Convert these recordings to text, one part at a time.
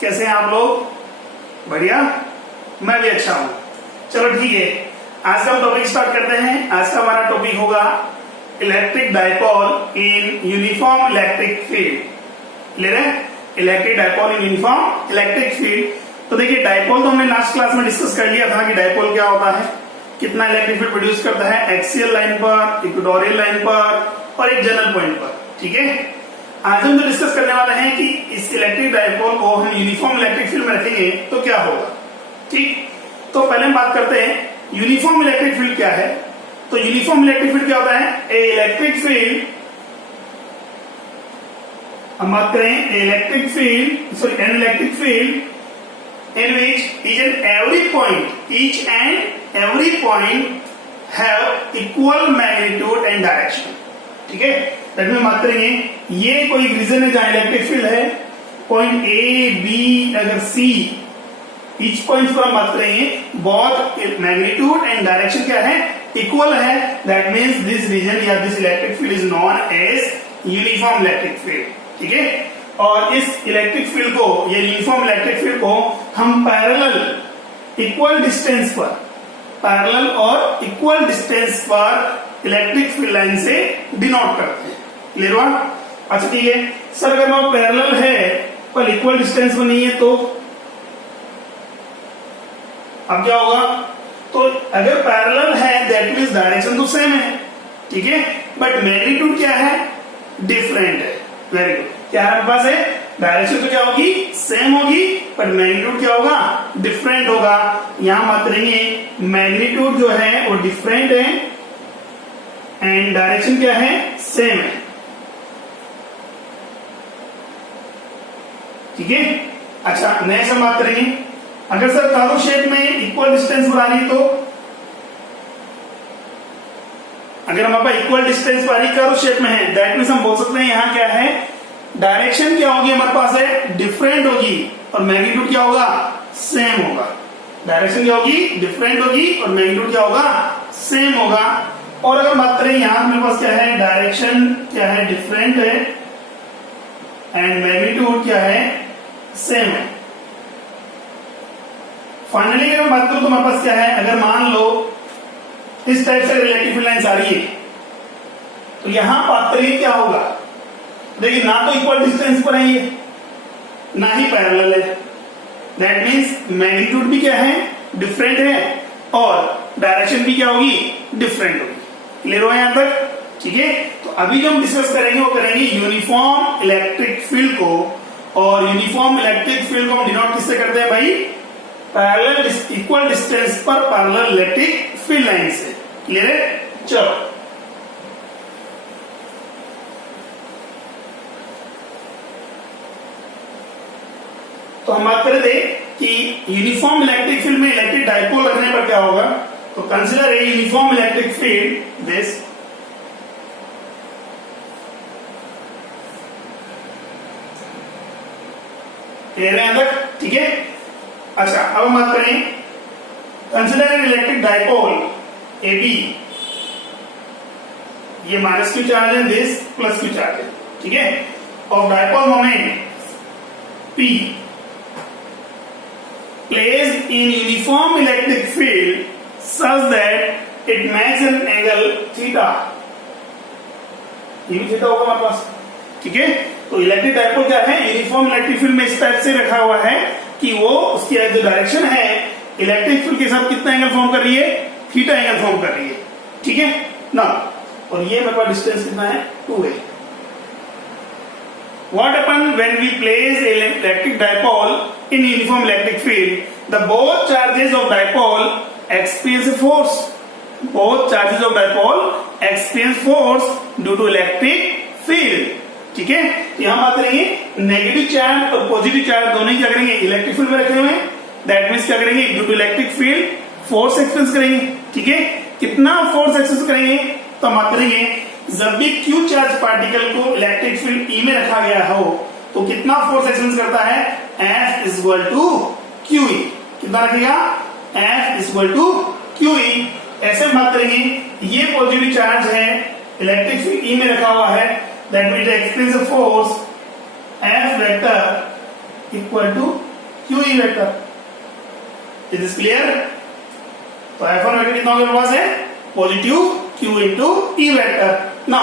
कैसे हैं आप लोग? बढ़िया, मैं भी अच्छा हूं। चलो ठीक है, आज का हम टॉपिक स्टार्ट करते हैं। आज का हमारा टॉपिक होगा electric dipole in uniform electric field. ले रहे हैं electric dipole in uniform electric field. तो देखिए, डाइपोल तो हमने लास्ट क्लास में डिस्कस कर लिया था कि डाइपोल क्या होता है, कितना इलेक्ट्रिक फील्ड प्रोड्यूस करता है एक्सियल लाइन पर, इक्वेटोरियल लाइन पर और एक जनरल पॉइंट पर। ठीक है, आज हम जो डिस्कस करने वाले हैं कि इस इलेक्ट्रिक डाइपोल को हम यूनिफॉर्म इलेक्ट्रिक फील्ड में रखेंगे तो क्या होगा। ठीक, तो पहले हम बात करते हैं यूनिफॉर्म इलेक्ट्रिक फील्ड क्या है। तो यूनिफॉर्म इलेक्ट्रिक फील्ड क्या होता है? ए इलेक्ट्रिक फील्ड, हम बात करें electric field, sorry an electric field in which each and every point have equal magnitude and direction। ठीक है, दैट में बात करेंगे ये कोई रीजन है जहां इलेक्ट्रिक फील्ड है, पॉइंट ए बी अगर सी, ईच पॉइंट पर हम बात करेंगे बहुत मैग्नीट्यूड एंड डायरेक्शन क्या है, इक्वल है। दैट मीन्स दिस रीजन या this electric field is known as uniform electric field. ठीक है, और इस इलेक्ट्रिक फील्ड को, ये यूनिफॉर्म इलेक्ट्रिक फील्ड को हम पैरेलल इक्वल डिस्टेंस पर, पैरेलल और इक्वल डिस्टेंस पर इलेक्ट्रिक फील्ड लाइन से डिनोट करते हैं। क्लियर हुआ? अच्छा ठीक है सर, अगर वो पैरेलल है पर इक्वल डिस्टेंस पर नहीं है तो अब क्या होगा? तो अगर पैरेलल है दैट मीन्स डायरेक्शन तो सेम है। ठीक है, बट मैग्नीट्यूड क्या है, डिफरेंट है। वेरी गुड, क्या हमारे पास है, डायरेक्शन तो क्या होगी, सेम होगी, पर मैग्नीट्यूड क्या होगा, डिफरेंट होगा। यहां बात करेंगे मैग्नीट्यूड जो है वो डिफरेंट है एंड डायरेक्शन क्या है, सेम है। ठीक है, अच्छा नेक्स्ट हम बात करेंगे अगर सर कारो शेप में इक्वल डिस्टेंस पर आ रही, तो अगर हमारे पास इक्वल डिस्टेंस पर आ रही कारो शेप में है, दैट मीन्स हम बोल सकते हैं यहां क्या है, डायरेक्शन क्या होगी हमारे पास है, डिफरेंट होगी और मैग्नीट्यूड क्या होगा, सेम होगा। डायरेक्शन क्या होगी, डिफरेंट होगी और मैग्नीट्यूड क्या होगा, सेम होगा। और अगर बात करें यहां मेरे पास क्या है, डायरेक्शन क्या है, डिफरेंट है एंड मैग्नीट्यूड क्या है, सेम है। फाइनली अगर बात करूं तो हमारे पास क्या है, अगर मान लो इस टाइप से इलेक्ट्रिक फील्ड लाइंस आ रही है तो यहां बात करिए क्या होगा, देखिए ना तो इक्वल डिस्टेंस पर है ये, ना ही पैरेलल है। दैट मीन्स मैग्नीट्यूड भी क्या है, डिफरेंट है और डायरेक्शन भी क्या होगी, डिफरेंट होगी। क्लियर हो यहां तक? ठीक है, तो अभी जो हम डिस्कस करेंगे वो करेंगे यूनिफॉर्म इलेक्ट्रिक फील्ड को, और यूनिफॉर्म इलेक्ट्रिक फील्ड को हम डिनोट किससे करते हैं भाई, पैरेलल इक्वल डिस्टेंस पर पैरेलल इलेक्ट्रिक फील्ड लाइन से। क्लियर है? चलो तो हम बात कर रहे थे कि यूनिफॉर्म इलेक्ट्रिक फील्ड में इलेक्ट्रिक डाइपोल रखने पर क्या होगा। तो consider a uniform electric field this, clear है तक? ठीक है, अच्छा अब हम बात करें consider an electric dipole A B, ये माइनस क्यू चार्ज है, दिस प्लस क्यू चार्ज है। ठीक है, और dipole moment P placed in uniform electric field such that it makes an angle theta, ये भी थीटा होगा हमारे पास। ठीक है, तो इलेक्ट्रिक डाइपोल क्या है, यूनिफॉर्म इलेक्ट्रिक फील्ड में इस टाइप से रखा हुआ है कि वो उसकी जो डायरेक्शन है इलेक्ट्रिक फील्ड के साथ कितना एंगल फॉर्म कर रही है, थीटा एंगल फॉर्म कर रही है। ठीक है ना, और ये मेरे पास डिस्टेंस कितना है, 2 है। What happens when we place an electric dipole in uniform electric field? The both charges of dipole experience a force. Both charges of dipole experience force due to electric field. ठीक है, यहां बात करेंगे negative charge और positive charge दोनों ही क्या करेंगे, electric field में रखे हुए हैं। दैट मीन्स क्या करेंगे, due to electric field force experience करेंगे। ठीक है, कितना फोर्स एक्सपीरियंस करेंगे, तो हम बात करेंगे जब भी क्यू चार्ज पार्टिकल को इलेक्ट्रिक फील्ड ई में रखा गया हो तो कितना फोर्स एक्सपीरियंस करता है, F is equal to QE। कितना रखेगा, F is equal to QE। ऐसे बात करेंगे, ये पॉजिटिव चार्ज है इलेक्ट्रिक फील्ड ई में रखा हुआ है, that means experience force F vector equal to QE vector. Is this clear? तो F1 वेक्टर कितना होगा मेरे पास है positive Q into E vector. ना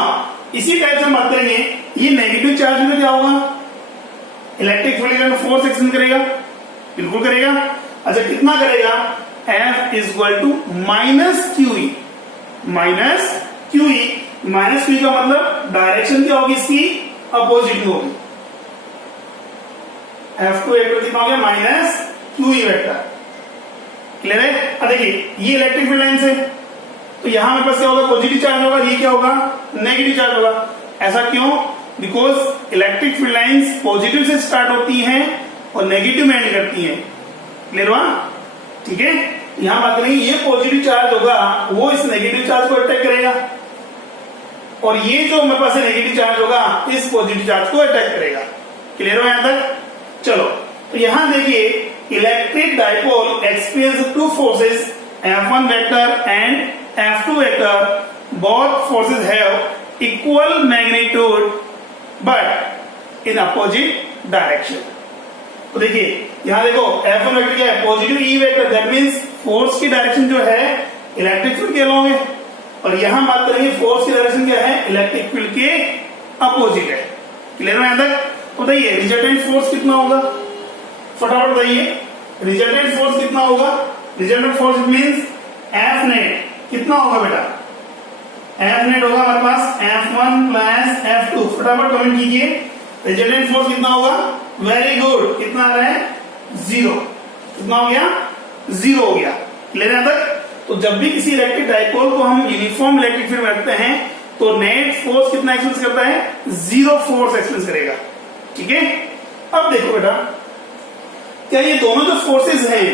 इसी टाइप से हम बात करेंगे, ये नेगेटिव चार्ज में क्या होगा, इलेक्ट्रिक फील्ड फोर्स एक्सटेंड करेगा, बिल्कुल करेगा। अच्छा कितना करेगा, F is equal to minus QE। Minus QE, minus QE का मतलब डायरेक्शन क्या होगी इसकी, अपोजिट होगी। F2 वेक्टर कितना हो गया माइनस QE वेक्टर। क्लियर है? अब देखिए ये इलेक्ट्रिक फील्ड लाइन से, तो यहां मेरे पास क्या होगा, पॉजिटिव चार्ज होगा, ये क्या होगा, नेगेटिव चार्ज होगा। ऐसा क्यों? Because electric field lines positive से स्टार्ट होती हैं और नेगेटिव में एंड करती हैं। क्लियर हुआ? ठीक है, यहां बात करेंगे, ये पॉजिटिव चार्ज होगा वो इस नेगेटिव चार्ज को अटैक करेगा, और ये जो मेरे पास नेगेटिव चार्ज होगा इस पॉजिटिव चार्ज को अटैक करेगा। क्लियर हो यहां तक? चलो तो यहां देखिए, electric dipole experience two forces F1 vector and F2 vector, both forces have equal magnitude but in opposite direction। तो देखिए यहां देखो F1 वेक्टर क्या है, positive E vector, that means force की डायरेक्शन जो है इलेक्ट्रिक फील्ड के अलोंग है, और यहां बात करेंगे फोर्स की डायरेक्शन क्या है, इलेक्ट्रिक फील्ड के अपोजिट है। क्लियर है यहां तक? बताइए रिजल्टेंट फोर्स कितना होगा, फटाफट बताइए, रिजल्टेंट फोर्स कितना होगा। Resultant force means F net कितना होगा बेटा, F नेट होगा हमारे पास F1 प्लस F2। फटाफट कमेंट कीजिए, रिजल्टेंट फोर्स कितना होगा। वेरी गुड, कितना आ रहा है, 0। कितना हो गया, 0 हो गया। क्लियर है तक? तो जब भी किसी इलेक्ट्रिक डाइपोल को हम यूनिफॉर्म इलेक्ट्रिक फील्ड में रखते हैं तो नेट फोर्स कितना एक्सपीरियंस करता है, 0 फोर्स एक्सपीरियंस करेगा। ठीक है, अब देखो बेटा, क्या ये दोनों जो फोर्सेस हैं,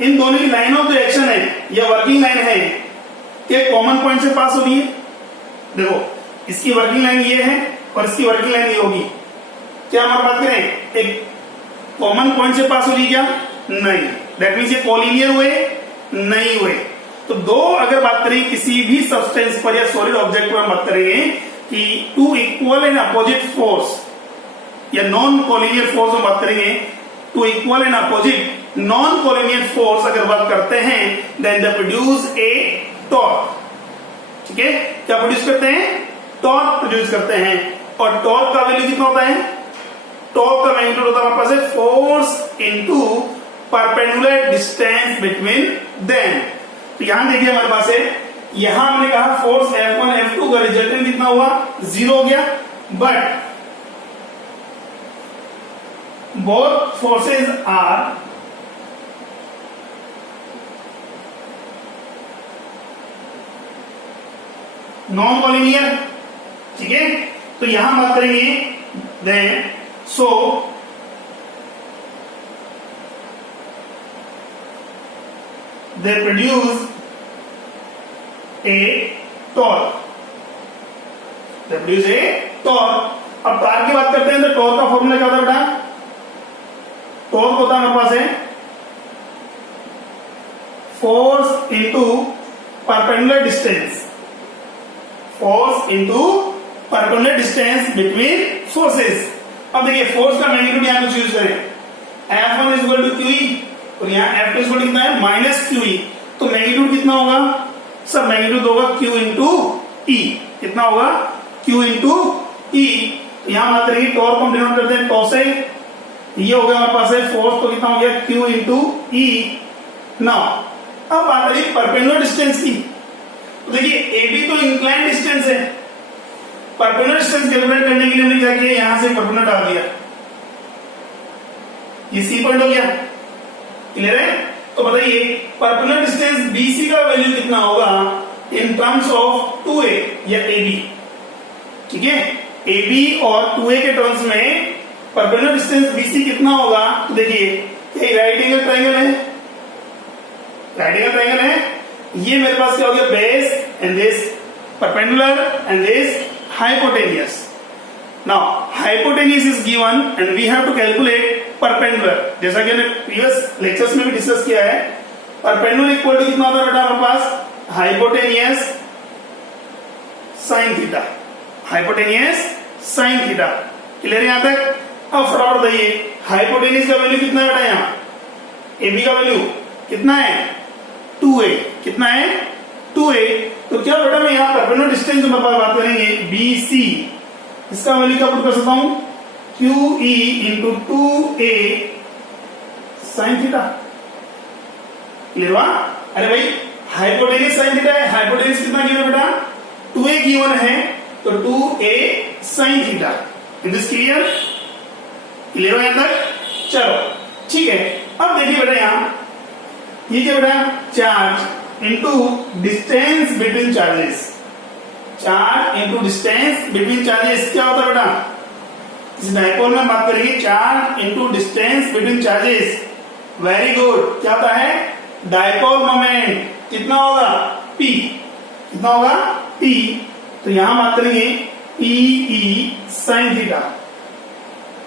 इन दोनों की लाइन ऑफ डायरेक्शन है या वर्किंग लाइन है, क्या कॉमन पॉइंट से पास हो रही है। देखो इसकी वर्किंग लाइन ये है और इसकी वर्किंग लाइन ये होगी। क्या हम बात करें, एक कॉमन पॉइंट से पास हो रही, क्या नहीं, दैट मीन्स ये कोलिनियर हुए नहीं हुए। तो दो अगर बात करें किसी भी सब्सटेंस पर या सॉलिड ऑब्जेक्ट पर हम बात करेंगे कि two equal and opposite force या नॉन कोलिनियर फोर्स हम बात करेंगे, two equal and opposite non collinear force अगर बात करते हैं, then they produce a torque. ठीक है, क्या प्रोड्यूस करते हैं, टॉर्क प्रोड्यूस करते हैं। और टॉर्क का वैल्यू कितना होता है, टॉर्क का मैग्नीट्यूड होता है हमारे पास है force into perpendicular distance between them. तो यहां देखिए हमारे पास है, यहां हमने कहा फोर्स F1 F2 का रिजल्टेंट कितना हुआ, 0 हो गया, but both forces are non collinear. ठीक है, तो यहां बात करेंगे, then so they produce a torque, they produce a torque. अब टॉर्क की बात करते हैं तो टॉर्क का फॉर्मूला क्या होता है बेटा, टॉर्क होता है हमारे पास है force into perpendicular distance, force into perpendicular distance between forces. अब देखिए फोर्स का मैग्नीट्यूड यहां कुछ यूज करें, F1 is equal to QE और यहां F2 इज इक्वल टू कितना है, माइनस QE। तो मैग्नीट्यूड कितना होगा सर, मैग्नीट्यूड होगा Q इंटू E। कितना होगा, Q इंटू E। यहां बात करेंगे टॉर्क को हम डिनोट करते हैं टॉ से, ये हो गया हमारे पास है फोर्स, तो कितना हो गया Q इंटू E। नाउ अब बात करें परपेंडिकुलर डिस्टेंस की, तो देखिए AB तो इंक्लाइन डिस्टेंस है, परपेंडिकुलर डिस्टेंस कैलकुलेट करने के लिए हमने क्या किया, यहां से परपेंडिकुलर डाल दिया, ये C पॉइंट हो गया। क्लियर है? तो बताइए परपेंडिकुलर डिस्टेंस BC का वैल्यू कितना होगा इन टर्म्स ऑफ 2A या AB। ठीक है, AB और 2A के टर्म्स में परपेंडिकुलर डिस्टेंस BC कितना होगा, तो देखिए ये राइट एंगल ट्रायंगल है, राइट एंगल ट्रायंगल है, ये मेरे पास क्या हो गया, base and this perpendicular and this hypotenuse। Now hypotenuse is given and we have to calculate perpendicular। जैसा कि हमने प्रीवियस लेक्चर्स में भी डिस्कस किया है, परपेंडिकुलर इक्वल टू कितना होता है बेटा हमारे पास, hypotenuse sine theta, hypotenuse sine theta. Clear है यहां तक? अब फटाफट बताइए हाइपोटेनिस का वैल्यू कितना है बेटा, यहाँ AB का वैल्यू कितना है 2a, कितना है 2a। तो क्या बेटा मैं यहाँ परपेंडिकुलर डिस्टेंस की बात करेंगे BC, इसका वैल्यू क्या पुट कर सकता हूं QE into 2a sign theta. Clear हुआ? अरे भाई हाइपोटेनिस साइन थीटा है, हाइपोटेनिस कितना गिवन बेटा 2a गिवन है, तो 2a sine theta. It is clear? Clear हो यहां तक? चलो ठीक है। अब देखिए बेटा यहाँ ये क्या बेटा charge into distance between charges, charge into distance between charges क्या होता है बेटा, इस डायपोल में बात करेंगे charge into distance between charges. Very good, क्या होता है डायपोल मोमेंट कितना होगा P, कितना होगा P। तो यहां बात करेंगे PE साइन थीटा,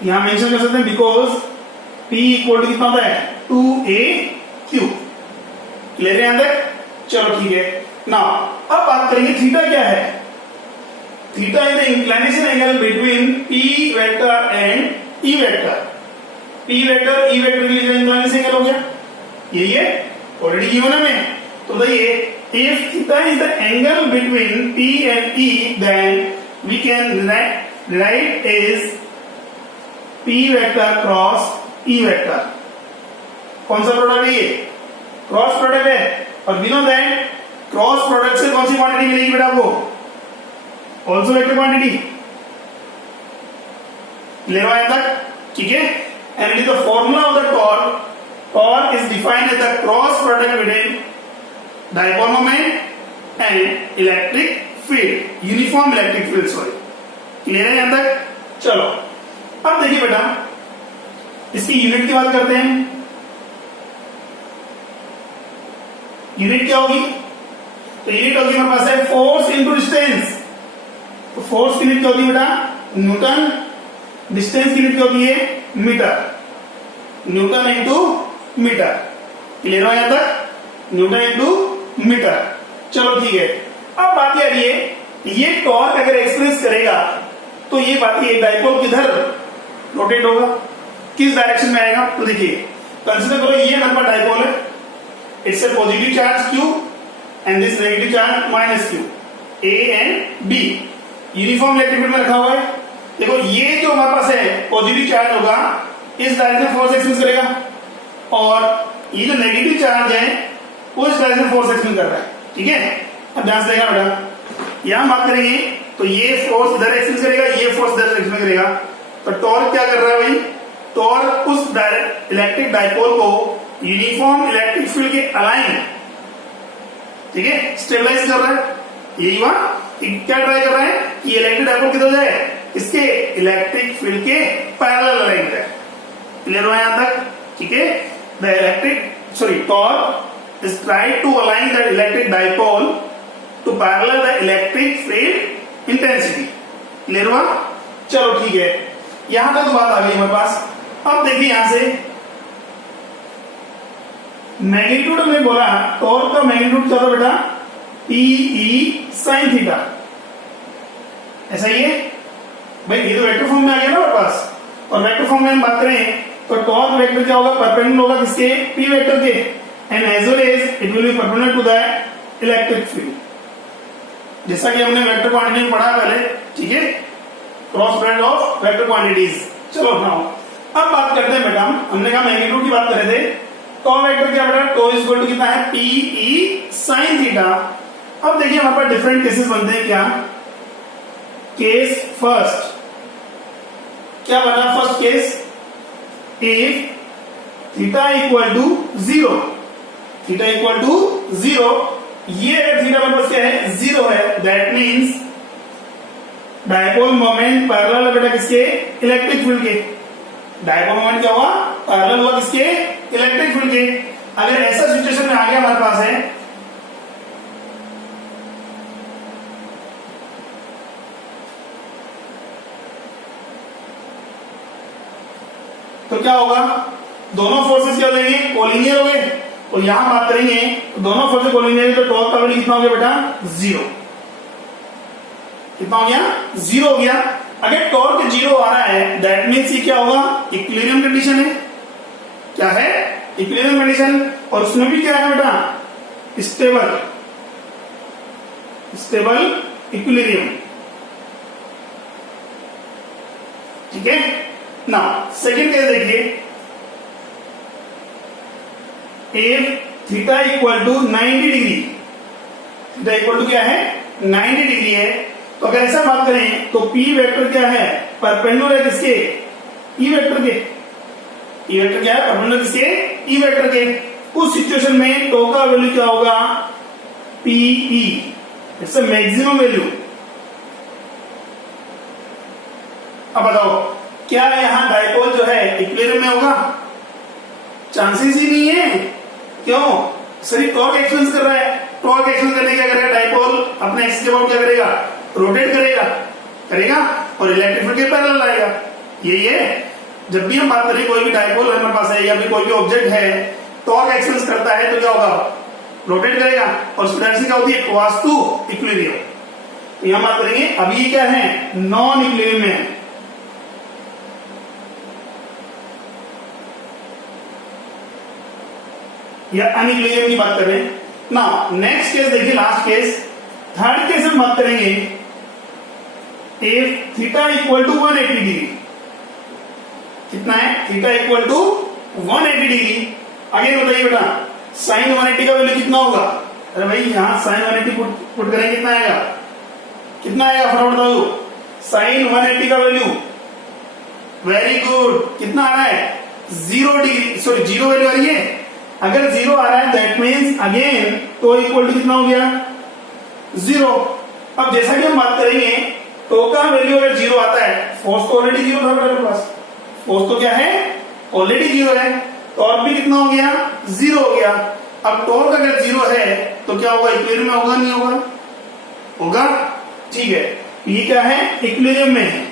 यहां मेंशन कर सकते हैं बिकॉज P इक्वल टू कितना होता है 2AQ। क्लियर है यहां तक? चलो ठीक है। नाउ अब बात करेंगे थीटा क्या है। Theta is the inclination angle between P vector and E vector. P vector E vector की इंक्लिनेशन एंगल हो गया, यही है ऑलरेडी गिवन है में। तो बताइए if theta is the angle between P and E, then we can write as P vector cross E vector. कौन सा प्रोडक्ट है ये, क्रॉस प्रोडक्ट है, और we know that cross product से कौन सी क्वांटिटी मिलेगी बेटा आपको, ऑल्सो वेक्टर क्वांटिटी। क्लियर हुआ यहां तक? ठीक है। And it is the formula of the torque, torque is defined as the cross product between dipole moment and electric field, uniform electric field, sorry. Clear है यहां तक? चलो अब देखिए बेटा इसकी यूनिट की बात करते हैं। यूनिट क्या होगी, तो यूनिट होगी हमारे पास है फोर्स इनटू डिस्टेंस। तो फोर्स की यूनिट क्या होती है बेटा न्यूटन, डिस्टेंस की यूनिट क्या होती है metre, newton into metre. Clear हो यहां तक, न्यूटन इनटू मीटर। चलो ठीक है। अब बात आ रही है ये टॉर्क अगर एक्सप्रेस करेगा तो ये बात ये डायपोल किधर रोटेट होगा, किस डायरेक्शन में आएगा। तो देखिए कंसीडर करो ये नंबर डायपोल है, it's a positive charge Q and this negative charge minus Q, A and B uniform electric field में रखा हुआ है। देखो ये जो हमारे पास है पॉजिटिव चार्ज होगा इस डायरेक्शन में फोर्स एक्सपेंस करेगा, और ये जो नेगेटिव चार्ज है वो इस डायरेक्शन में फोर्स एक्सपेंस कर रहा है। ठीक है, अब ध्यान से देखना बेटा, यहां बात करेंगे तो ये फोर्स इधर एक्सपेंस करेगा, ये फोर्स इधर एक्सपेंस करेगा। तो टॉर्क क्या कर रहा है भाई, टॉर्क उस इलेक्ट्रिक डायपोल को यूनिफॉर्म इलेक्ट्रिक फील्ड के अलाइन, ठीक है, स्टेबलाइज कर रहा है। यही हुआ कि क्या ट्राई कर रहा है कि इलेक्ट्रिक डायपोल किधर जाए, इसके इलेक्ट्रिक फील्ड के पैरेलल अलाइन जाए। क्लियर हुआ यहां तक? ठीक है। The electric torque is try to align the electric dipole to parallel the electric field intensity. क्लियर हुआ? चलो ठीक है, यहां तक बात आ गई हमारे पास। अब देखिए यहां से मैग्नीट्यूड हमने बोला, टॉर्क का मैग्नीट्यूड क्या था बेटा PE साइन थीटा, ऐसा ही है भाई। ये तो वेक्टर फॉर्म में आ गया ना हमारे पास, और वेक्टर फॉर्म में हम बात करें तो टॉर्क वेक्टर क्या होगा, परपेंडिकुलर होगा किसके, P वेक्टर के, and as well as it will be perpendicular to the electric field, जैसा कि हमने वेक्टर क्वांटिटी में पढ़ा पहले। ठीक है, cross product of vector quantities. चलो नाउ अब बात करते हैं बेटा, हमने कहा मैग्नीट्यूड की बात कर रहे थे, टॉ वेक्टर क्या बेटा, टॉ इज इक्वल टू कितना है PE साइन थीटा। अब देखिए हमारे पास डिफरेंट केसेस बनते हैं। क्या केस फर्स्ट, क्या बना first case, if theta equal to 0, theta equal to 0, ये अगर थीटा हमारे पास क्या है 0 है, that means dipole moment parallel है बेटा किसके, इलेक्ट्रिक फील्ड के। डायपोल मोमेंट क्या हुआ, पैरेलल हुआ किसके, इलेक्ट्रिक फील्ड के। अगर ऐसा सिचुएशन में आ गया हमारे पास है तो क्या होगा, दोनों फोर्सेस क्या हो जाएंगे, कोलिनियर हो गए। तो यहां बात करेंगे तो दोनों फोर्सेस कोलिनियर, तो टॉर्क का वैल्यू कितना हो गया बेटा 0, कितना हो गया 0 हो गया। अगर टॉर्क 0 आ रहा है दैट मीन्स ये क्या होगा, इक्विलिब्रियम कंडीशन है। क्या है, इक्विलिब्रियम कंडीशन। और उसमें भी क्या है बेटा, स्टेबल इक्विलिब्रियम। ठीक है ना। सेकेंड केस देखिए, if theta equal to 90 degree, theta equal to क्या है 90 डिग्री है, तो अगर ऐसा बात करें तो P वेक्टर क्या है, परपेंडिकुलर है किसके, E वेक्टर के। E वेक्टर क्या है, परपेंडिकुलर किसके, E वेक्टर के। उस सिचुएशन में टो का वैल्यू क्या होगा, PE, it's a maximum value. अब बताओ क्या यहां डायपोल जो है इक्विलिब्रियम में होगा, चांसेस ही नहीं है। क्यों, सिर्फ टॉर्क एक्सपेंस कर रहा है, टॉर्क एक्सपेंस करने क्या करेगा, डायपोल अपने एक्सिस के अबाउट क्या करेगा, रोटेट करेगा और इलेक्ट्रिक फील्ड के पैरेलल आएगा। यही है, जब भी हम बात करें कोई भी डायपोल हमारे पास है या फिर कोई भी ऑब्जेक्ट है, टॉर्क एक्सपेंस करता है तो क्या होगा, रोटेट करेगा और उसकी डायरेक्शन क्या होती है, वास्तु इक्विलिब्रियम। तो यहां बात करेंगे, अभी ये क्या है, नॉन इक्विलिब्रियम में है। या अनइक्विलिब्रियम की बात करें ना। नेक्स्ट केस देखिए, लास्ट केस, थर्ड केस हम बात करेंगे, if theta equal to 180 degree. कितना है, थीटा इक्वल टू 180 डिग्री। आगे बताइए बेटा, साइन 180 का वैल्यू कितना होगा। अरे भाई यहां साइन 180 पुट करेंगे, कितना आएगा, फटाफट बताओ, साइन 180 का वैल्यू, वेरी गुड, कितना आ रहा है, 0 डिग्री, सॉरी 0 वैल्यू आ रही है। अगर 0 आ रहा है that means again tau equal to कितना हो गया, 0। अब जैसा कि हम बात करेंगे, टो का वैल्यू अगर 0 आता है, फोर्स तो ऑलरेडी 0 था मेरे पास, फोर्स तो क्या है, ऑलरेडी 0 है, टॉर्क भी कितना हो गया, 0 हो गया। अब टॉर्क अगर 0 है तो क्या होगा, इक्विलिब्रियम में होगा, नहीं होगा, ठीक है। ये क्या है, इक्विलिब्रियम में है,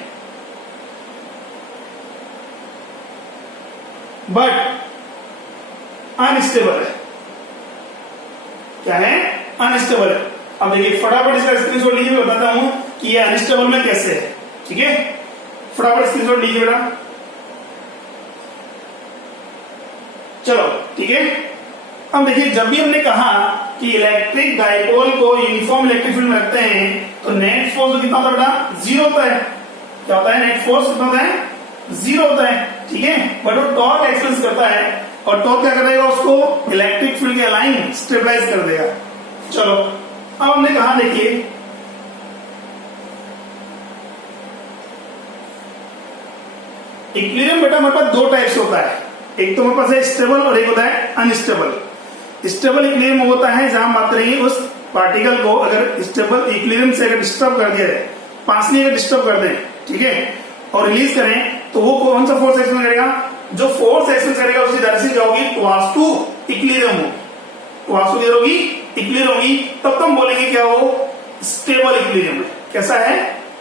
बट अनस्टेबल है। क्या है, अनस्टेबल है। अब देखिए फटाफट इसका स्क्रीनशॉट लीजिए, मैं बताता हूं कि ये अनस्टेबल में कैसे है। ठीक है, फटाफट स्क्रीनशॉट लीजिए बेटा। चलो ठीक है, अब देखिए जब भी हमने कहा कि इलेक्ट्रिक डायपोल को यूनिफॉर्म इलेक्ट्रिक फील्ड में रखते हैं तो नेट फोर्स कितना होता है बेटा, 0 होता है। क्या होता है, नेट फोर्स कितना होता है, 0 होता है। ठीक है, बट वो टॉर्क एक्सपेंस करता है और टॉर्क क्या कर देगा, उसको इलेक्ट्रिक फील्ड के अलाइन स्टेबलाइज कर देगा। चलो अब हमने कहा, देखिए इक्विलिब्रियम बेटा हमारे पास 2 टाइप्स होता है, एक तो हमारे पास है स्टेबल और एक होता है अनस्टेबल। स्टेबल इक्विलिब्रियम होता है जहां बात करेंगे उस पार्टिकल को अगर स्टेबल इक्विलिब्रियम से अगर डिस्टर्ब कर दिया जाए, पास नहीं अगर डिस्टर्ब कर दें, ठीक है, और रिलीज करें तो वो कौन सा फोर्स एक्सपेंस करेगा, जो फोर्स एक्सपेंस करेगा उसकी डायरेक्शन क्या होगी, टुवर्ड्स इक्विलिब्रियम होगी, टुवर्ड्स किधर होगी, इक्विलिब्रियम होगी। तब तो हम बोलेंगे क्या, वो स्टेबल इक्विलिब्रियम है। कैसा है,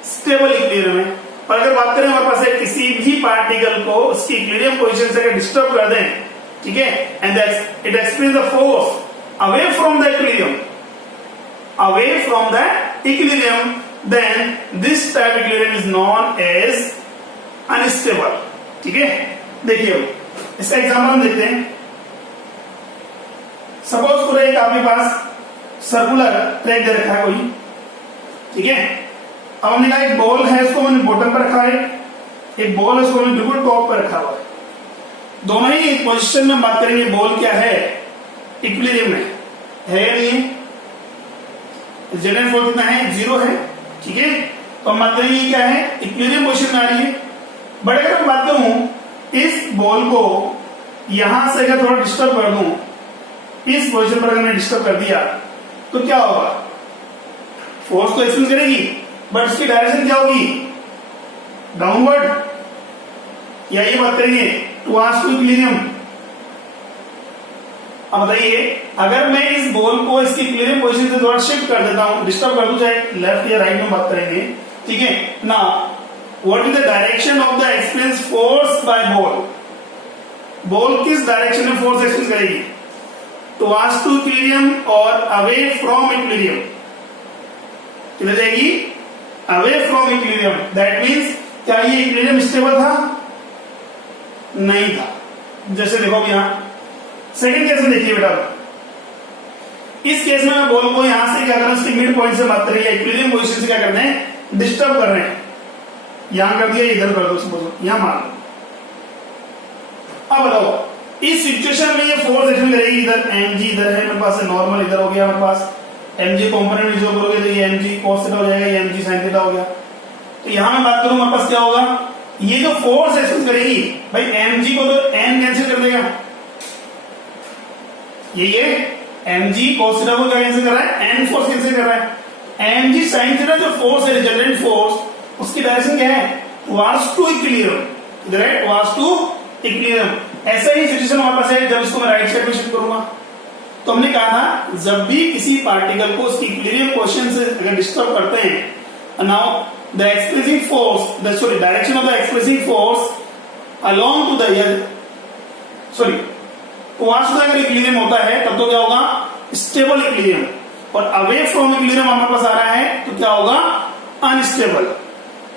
स्टेबल इक्विलिब्रियम है। और अगर बात करें हमारे पास किसी भी पार्टिकल को उसकी इक्विलिब्रियम पोजीशन से अगर डिस्टर्ब कर दें, ठीक है, and it experience the force away from the equilibrium, then this type equilibrium is known as unstable. ठीक है, देखिए इसका एग्जांपल हम देखते हैं। सपोज पूरा एक आपके पास सर्कुलर ट्रैक दे रखा है कोई, ठीक है। अब हमने कहा एक बॉल है, उसको मैंने बॉटम पर रखा है, एक बॉल है उसको मैंने बिल्कुल टॉप पर रखा हुआ है। दोनों ही पोजीशन में बात करेंगे, बॉल क्या है, इक्विलिब्रियम में है या नहीं है, जेनरल फोर्स कितना है, 0 है। ठीक है, तो हम बात करेंगे क्या है, इक्विलिब्रियम पोजीशन में आ रही है। बट अगर मैं बात करूं इस बॉल को यहां से अगर थोड़ा डिस्टर्ब कर दूं, इस पोजीशन पर अगर मैंने डिस्टर्ब कर दिया तो क्या होगा, फोर्स तो एक्सपेंस करेगी बट उसकी डायरेक्शन क्या होगी, डाउनवर्ड, या ये बात करेंगे टुवर्ड्स इक्विलिब्रियम। अब बताइए अगर मैं इस बॉल को इसकी इक्विलिब्रियम पोजीशन से थोड़ा शिफ्ट कर देता हूं, डिस्टर्ब कर दूं, चाहे लेफ्ट या राइट में बात करेंगे, ठीक है ना। What is the direction of the expense force by ball, ball किस डायरेक्शन में फोर्स एक्सपेंस करेगी, टुवर्ड्स इक्विलिब्रियम और अवे फ्रॉम इक्विलिब्रियम। किधर जाएगी, away from equilibrium. That means क्या ये इक्विलिब्रियम स्टेबल था? नहीं था। जैसे देखो अब यहां सेकंड केस में देखिए बेटा, इस केस में मैं बॉल को यहां से क्या कर रहा हूं, उसके मिड पॉइंट से बात करिए, इक्विलिब्रियम पोजीशन से क्या करते हैं, डिस्टर्ब कर रहे हैं। यहां कर दिया, इधर कर दो, सपोज यहां मार लो। अब बताओ इस सिचुएशन में ये फोर्स एक्शन करेगी, इधर mg इधर है मेरे पास, नॉर्मल इधर हो गया मेरे पास, mg कंपोनेंट जो करोगे तो ये mg cos थीटा हो जाएगा, ये mg sin थीटा हो गया। तो यहां मैं बात करूं मेरे पास क्या होगा, ये जो फोर्स एक्शन करेगी भाई mg को तो n कैंसिल कर देगा, ये mg cos थीटा को क्या कैंसिल कर रहा है, n फोर्स कैंसिल कर रहा है। mg sin थीटा जो फोर्स है, रिजल्टेंट फोर्स, उसकी डायरेक्शन क्या है, टुवर्ड्स टू इक्विलिब्रियम, इधर है टुवर्ड्स टू इक्विलिब्रियम। ऐसा ही सिचुएशन हमारे पास है जब इसको मैं राइट साइड में शिफ्ट करूंगा। तो हमने कहा था जब भी किसी पार्टिकल को उसकी इक्विलिब्रियम पोजीशन से अगर डिस्टर्ब करते हैं, now the expressing force, the sorry direction of the expressing force along to the sorry towards the अगर इक्विलिब्रियम होता है तब तो क्या होगा, स्टेबल इक्विलिब्रियम, और अवे फ्रॉम इक्विलिब्रियम हमारे पास आ रहा है तो क्या होगा, अनस्टेबल।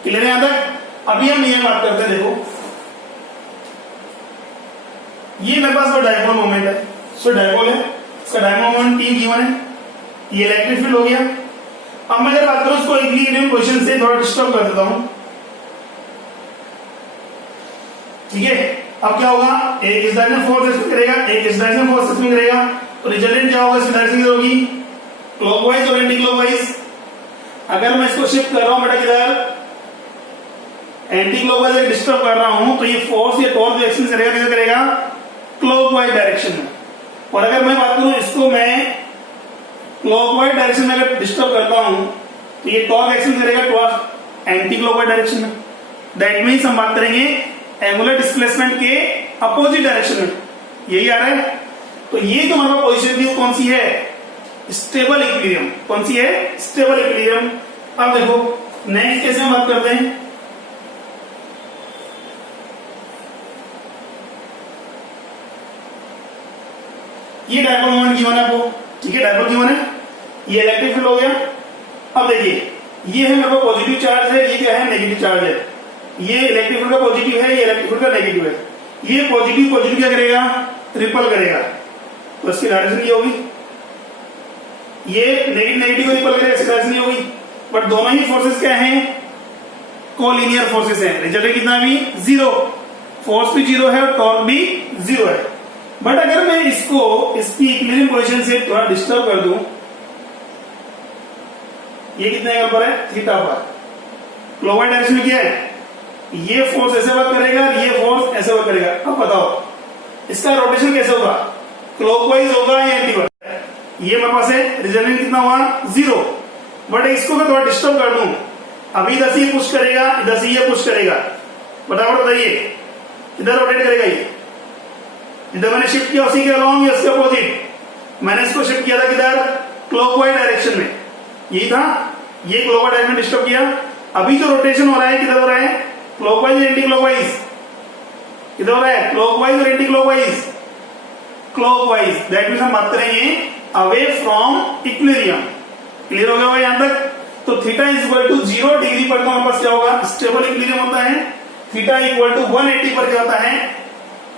क्लियर है यहां तक? अभी हम ये बात करते हैं, देखो ये मेरे पास वो डायपोल मोमेंट है, सो डायपोल है, इसका डायपोल मोमेंट T गिवन है, ये इलेक्ट्रिक फील्ड हो गया। अब मैं अगर बात करूं इसको इक्विलिब्रियम पोजीशन से थोड़ा डिस्टर्ब कर देता हूं, ठीक है। अब क्या होगा, एक इस डायरेक्शन में फोर्स एक्शन करेगा, एक इस डायरेक्शन में फोर्स एक्शन करेगा, तो रिजल्टेंट क्या होगा, इसकी डायरेक्शन किधर होगी, क्लॉकवाइज और एंटी क्लॉकवाइज। अगर मैं इसको शिफ्ट कर रहा हूं बेटा किधर, एंटी क्लॉकवाइज डिस्टर्ब कर रहा हूं, तो ये फोर्स या टॉर्क एक्शन करेगा किधर करेगा, क्लॉकवाइज डायरेक्शन में। और अगर मैं बात करूं इसको मैं क्लॉकवाइज डायरेक्शन में अगर डिस्टर्ब करता हूं तो ये टॉर्क एक्शन करेगा टुवर्ड्स एंटी क्लॉकवाइज डायरेक्शन में। दैट मींस हम बात करेंगे एंगुलर डिस्प्लेसमेंट के अपोजिट डायरेक्शन में, यही आ रहा है। तो ये जो हमारा पोजीशन थी वो कौन सी है, स्टेबल इक्विलिब्रियम। कौन सी है, स्टेबल इक्विलिब्रियम। अब देखो नेक्स्ट केस में बात करते हैं, ये डायपोल मोमेंट गिवन है आपको, ठीक है, डायपोल गिवन है, ये इलेक्ट्रिक फील्ड हो गया। अब देखिए ये है मेरे को पॉजिटिव चार्ज है, ये क्या है, नेगेटिव चार्ज है। ये इलेक्ट्रिक फील्ड का पॉजिटिव है, ये इलेक्ट्रिक फील्ड का नेगेटिव है। ये पॉजिटिव पॉजिटिव क्या करेगा, रिपल करेगा, तो इसकी डायरेक्शन ये होगी। ये नेगेटिव नेगेटिव को रिपल करेगा, इसकी डायरेक्शन ये होगी। बट दोनों ही फोर्सेस क्या हैं, कोलिनियर फोर्सेस हैं। रिजल्ट कितना भी जीरो, फोर्स भी जीरो है और टॉर्क भी जीरो है। बट अगर मैं इसको इसकी इक्विलिब्रियम पोजीशन से थोड़ा डिस्टर्ब कर दूं, ये कितने एंगल पर है, थीटा पर, क्लॉकवाइज डायरेक्शन में क्या है, ये फोर्स ऐसे वर्क करेगा, ये फोर्स ऐसे वर्क करेगा। अब बताओ इसका रोटेशन कैसे होगा, क्लॉकवाइज होगा या एंटी वर्क। ये मेरे पास है, रिजल्टेंट कितना हुआ, जीरो। बट इसको मैं थोड़ा डिस्टर्ब कर दूं, अभी इधर से ये पुश करेगा, इधर से ये पुश करेगा, बराबर बताइए, इधर रोटेट करेगा ये। इधर मैंने शिफ्ट किया उसी के अलोंग या उसके अपोजिट, मैंने इसको शिफ्ट किया था किधर, क्लॉकवाइज डायरेक्शन में, यही था। ये क्लॉकवाइज डायरेक्शन में डिस्टर्ब किया। अभी जो रोटेशन हो रहा है किधर हो रहा है, क्लॉकवाइज एंटी क्लॉकवाइज, किधर हो रहा है, क्लॉकवाइज और anti clockwise, clockwise. That means हम बात करेंगे अवे फ्रॉम इक्विलिब्रियम। क्लियर हो गया भाई यहां तक? तो theta is equal to 0 degree पर तो हमारे पास क्या होगा, स्टेबल इक्विलिब्रियम होता है। थीटा इक्वल टू 180 पर क्या होता है,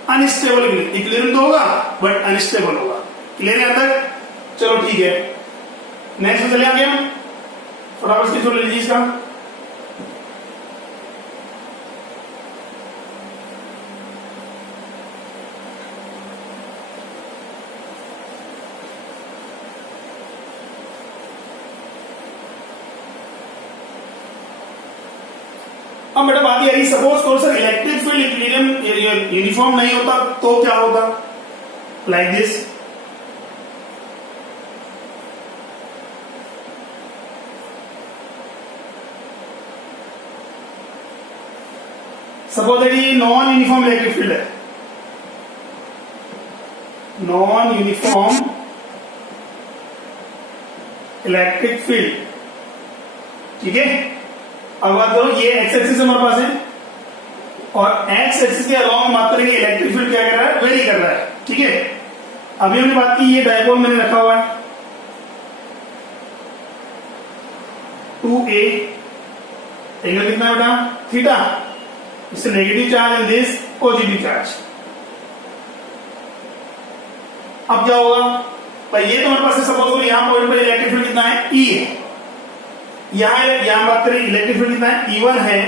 अनस्टेबल इक्विलिब्रियम तो होगा बट अनस्टेबल होगा। क्लियर है यहां तक? चलो ठीक है, नेक्स्ट में चले आगे हम, फटाफट से ले लीजिए इसका। अब बेटा बात ये रही, सपोज कोई सा इलेक्ट्रिक फील्ड इक्विलिब्रियम यूनिफॉर्म नहीं होता तो क्या होता, लाइक दिस। सपोज दैट ये नॉन यूनिफॉर्म इलेक्ट्रिक फील्ड है, नॉन यूनिफॉर्म इलेक्ट्रिक फील्ड, ठीक है। अब बात करो, ये एक्स एक्सिस हमारे पास है और एक्स एक्सिस के अलोंग बात करेंगे इलेक्ट्रिक फील्ड क्या कर रहा है, वेरी कर रहा है, ठीक है। अभी हमने बात की, ये डायपोल मैंने रखा हुआ है 2a, एंगल कितना है बेटा, थीटा, इससे negative charge and this positive charge. अब क्या होगा भाई, ये तो हमारे पास सपोज करो यहां पॉइंट पर इलेक्ट्रिक फील्ड कितना है, ई है। यहां बात करें इलेक्ट्रिक फील्ड कितना है, E1 है,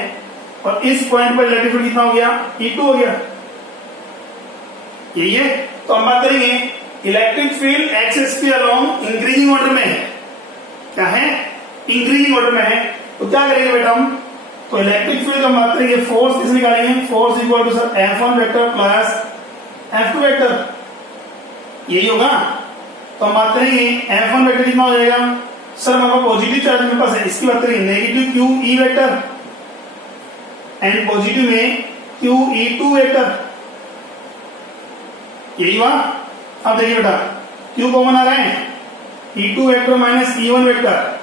और इस पॉइंट पर इलेक्ट्रिक फील्ड कितना हो गया, E2 हो गया। यही है। तो हम बात करेंगे इलेक्ट्रिक फील्ड एक्सिस के अलोंग इंक्रीजिंग ऑर्डर में है। क्या है, इंक्रीजिंग ऑर्डर में है। तो क्या करेंगे बेटा हम, तो इलेक्ट्रिक फील्ड हम बात करेंगे फोर्स किस निकालेंगे, force equal to sir F1 vector plus F2 vector, यही होगा। तो हम बात करेंगे F1 वेक्टर कितना हो जाएगा, सर हमारे पास पॉजिटिव चार्ज मेरे पास है, इसकी बात करेंगे negative QE vector and positive में QE2 वेक्टर, यही हुआ। अब देखिए बेटा Q कॉमन आ रहा है, E2 vector minus E1 vector,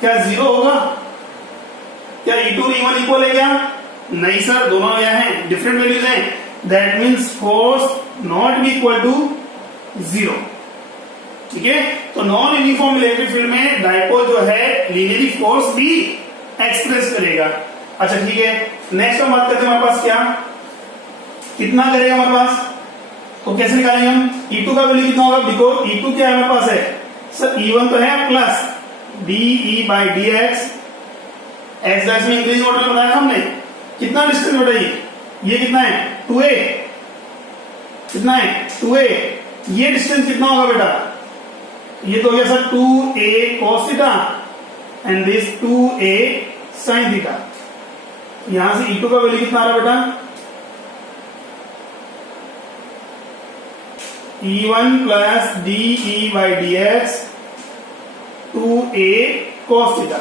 क्या जीरो होगा, क्या E2 और E1 इक्वल है क्या, नहीं सर, दोनों क्या है, डिफरेंट वैल्यूज हैं। That means force not be equal to zero. ठीक है, तो नॉन यूनिफॉर्म इलेक्ट्रिक फील्ड में डायपोल जो है लीनियरली फोर्स भी एक्सप्रेस करेगा। अच्छा ठीक है, नेक्स्ट हम बात करते हैं हमारे पास क्या, कितना करेगा हमारे पास, तो कैसे निकालेंगे हम, E2 का वैल्यू कितना होगा, बिकॉज E2 क्या हमारे पास है सर, E1 तो है plus DE by DX, x dash में इंक्रीजिंग ऑर्डर में बताया हमने। कितना डिस्टेंस बताइए, ये कितना है 2a, कितना है 2a, ये डिस्टेंस कितना होगा बेटा, ये तो हो गया sir 2a cos theta and this 2a sin theta. यहां से E2 का वैल्यू कितना आ रहा है बेटा, E1 plus DE by DX 2a cos theta,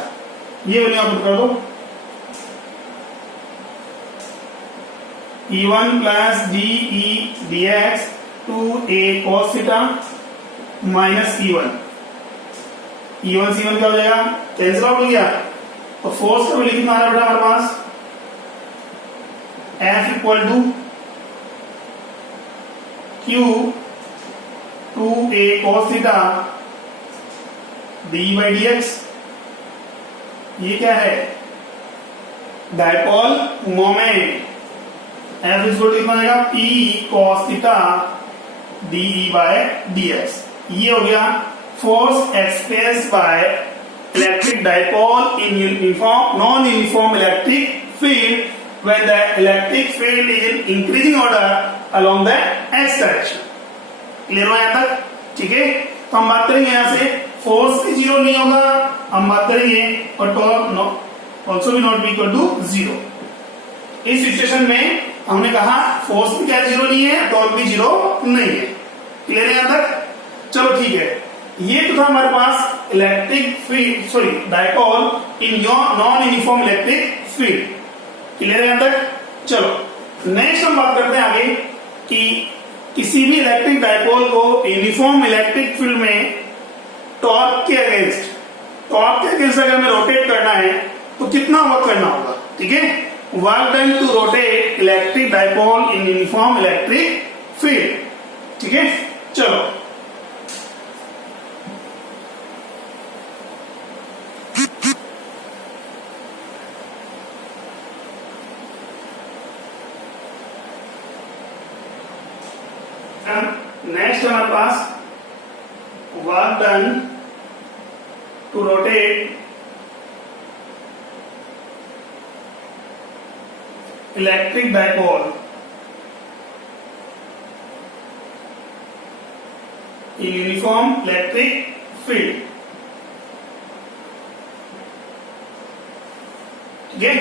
ये वैल्यू आप कर दो, E1 plus DE DX 2a cos theta minus E1 C1 क्या हो जाएगा, कैंसिल आउट हो गया। तो फोर्स का वैल्यू कितना आ रहा है बेटा हमारे पास, F equal to Q 2a cos theta DE by DX, ये क्या है, dipole moment, F equal to कितना आएगा, P cos theta DE by DX, ये हो गया force expressed by electric dipole in uniform non uniform electric field when the electric field is in increasing order along the X direction. Clear हुआ यहां तक, ठीक है। तो हम बात करेंगे यहां से फोर्स भी जीरो नहीं होगा, हम बात करेंगे और टॉर्क ऑल्सो भी not be equal to zero. इस सिचुएशन में हमने कहा फोर्स भी क्या जीरो नहीं है, टॉर्क भी जीरो नहीं है। क्लियर है यहां तक, चलो ठीक है। ये तो था हमारे पास electric field, sorry dipole in your non uniform electric field. Clear है यहां तक, चलो नेक्स्ट हम बात करते हैं आगे कि किसी भी इलेक्ट्रिक डायपोल को यूनिफॉर्म इलेक्ट्रिक फील्ड में टॉर्क के अगेंस्ट अगर हमें रोटेट करना है तो कितना वर्क करना होगा, ठीक है। Work done to rotate electric dipole in uniform electric field, ठीक है। चलो नेक्स्ट हमारे पास work done to rotate electric dipole in uniform electric field, ठीक है।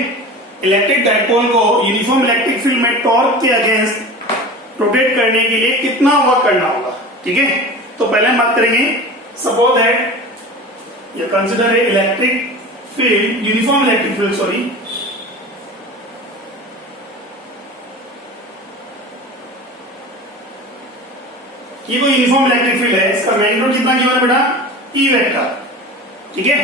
इलेक्ट्रिक डायपोल को यूनिफॉर्म इलेक्ट्रिक फील्ड में टॉर्क के अगेंस्ट रोटेट करने के लिए कितना वर्क करना होगा, ठीक है। तो पहले हम बात करेंगे, सपोज दैट ये consider a electric field, uniform electric field, sorry, ये कोई यूनिफॉर्म इलेक्ट्रिक फील्ड है, इसका मैग्नीट्यूड कितना गिवन है बेटा, E वेक्टर, ठीक है।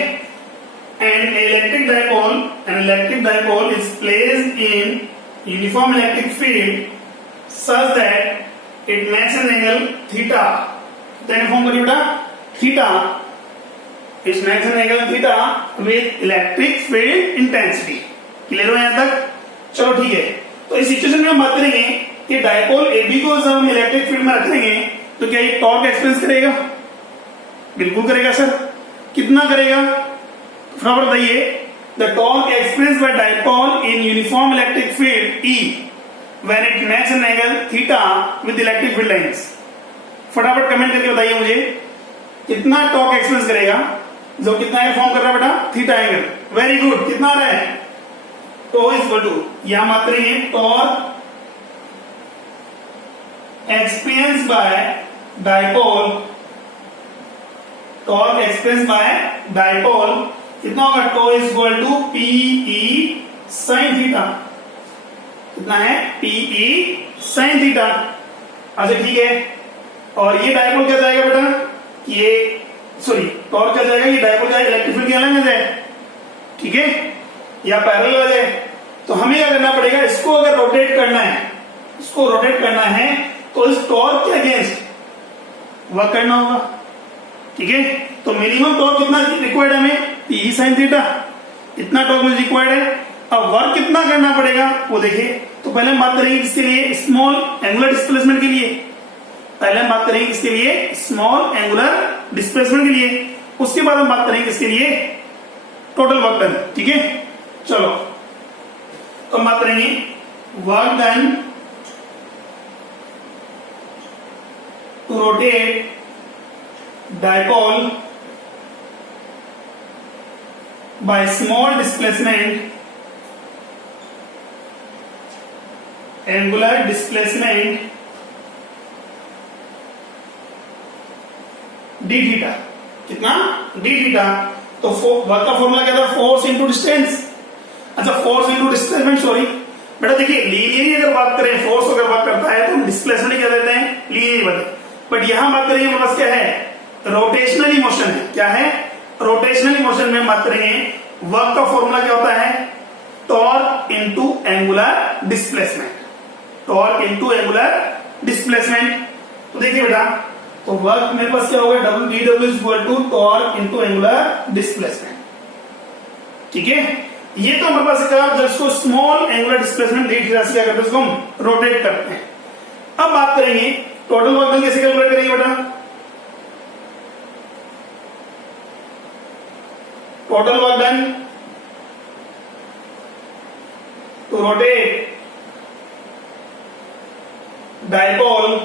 And electric dipole is placed in uniform electric field such that it makes an angle theta, then form करिए बेटा theta, it makes an angle theta with electric field intensity, clear हो यहां तक? चलो ठीक है। तो इस सिचुएशन में हम बात करेंगे कि डायपोल AB को जब हम इलेक्ट्रिक फील्ड में रखेंगे तो क्या ये टॉर्क एक्सपीरियंस करेगा? बिल्कुल करेगा सर। कितना करेगा? फटाफट बताइए। The torque experience by dipole in uniform electric field E when it makes an angle theta with electric field lines। फटाफट कमेंट करके बताइए मुझे कितना टॉर्क एक्सपीरियंस करेगा जो कितना एंगल फॉर्म कर रहा है बेटा? Theta angle. Very good. कितना आ रहा है? टो इज इक्वल टू, यहां बात करेंगे torque experience by dipole, torque experience by dipole कितना होगा? Tau is equal to P E sine theta. कितना है? P E sine theta. अच्छा ठीक है। और ये डायपोल क्या जाएगा बेटा? ये सॉरी टॉर्क क्या जाएगा? ये डायपोल जाएगा इलेक्ट्रिक फील्ड के अलग आ जाए, ठीक है, या पैरेलल आ जाए। तो हमें क्या करना पड़ेगा? इसको अगर रोटेट करना है, इसको रोटेट करना है तो इस टॉर्क के अगेंस्ट वर्क करना होगा, ठीक है। तो मिनिमम टॉर्क कितना रिक्वायर्ड है हमें? P sine theta. इतना टॉर्क मुझे रिक्वायर्ड है। अब वर्क कितना करना पड़ेगा वो देखिए। तो पहले हम बात करेंगे किसके लिए? स्मॉल एंगुलर डिस्प्लेसमेंट के लिए। पहले हम बात करेंगे किसके लिए? स्मॉल एंगुलर डिस्प्लेसमेंट के लिए। उसके बाद हम बात करेंगे किसके लिए? टोटल वर्क डन, ठीक है। चलो तो हम बात करेंगे work done to rotate dipole by small displacement, angular displacement D theta. कितना? D theta. तो वर्क का फॉर्मूला क्या था? Force into distance. अच्छा फोर्स इंटू डिस्प्लेसमेंट, सॉरी बेटा देखिए लीनियरली अगर बात करें, फोर्स अगर बात करता है तो हम डिस्प्लेसमेंट क्या देते हैं? लीनियरली बात। बट यहां बात करेंगे हमारे पास क्या है? रोटेशनली मोशन है। क्या है? रोटेशनली मोशन में बात करेंगे वर्क का फॉर्मूला क्या होता है? Torque into angular displacement. Torque into angular displacement. तो देखिए बेटा तो वर्क मेरे पास क्या होगा? W is equal to torque into angular displacement, ठीक है। ये तो हमारे पास जब इसको small angular displacement D theta से क्या करते हैं? इसको हम रोटेट करते हैं। अब बात करेंगे टोटल वर्क डन कैसे कैलकुलेट करेंगे बेटा? Total work done to rotate dipole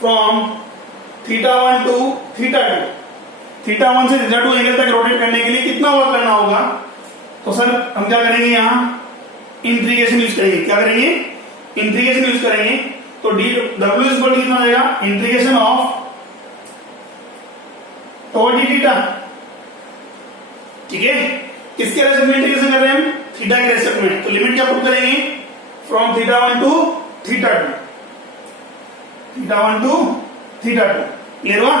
from theta 1 to theta 2, theta 1 से थीटा 2 एंगल तक रोटेट करने के लिए कितना वर्क करना होगा? तो सर हम क्या करेंगे? यहां इंटीग्रेशन यूज करेंगे। क्या करेंगे? इंटीग्रेशन यूज करेंगे। तो डी डब्ल्यू इज इक्वल कितना आएगा? Integration of tau D theta, ठीक है। किसके रेस्पेक्ट में इंटीग्रेशन कर रहे हैं हम? थीटा के रेस्पेक्ट में। तो लिमिट क्या पुट करेंगे? From theta 1 to theta 2, theta 1 to theta 2। क्लियर हुआ?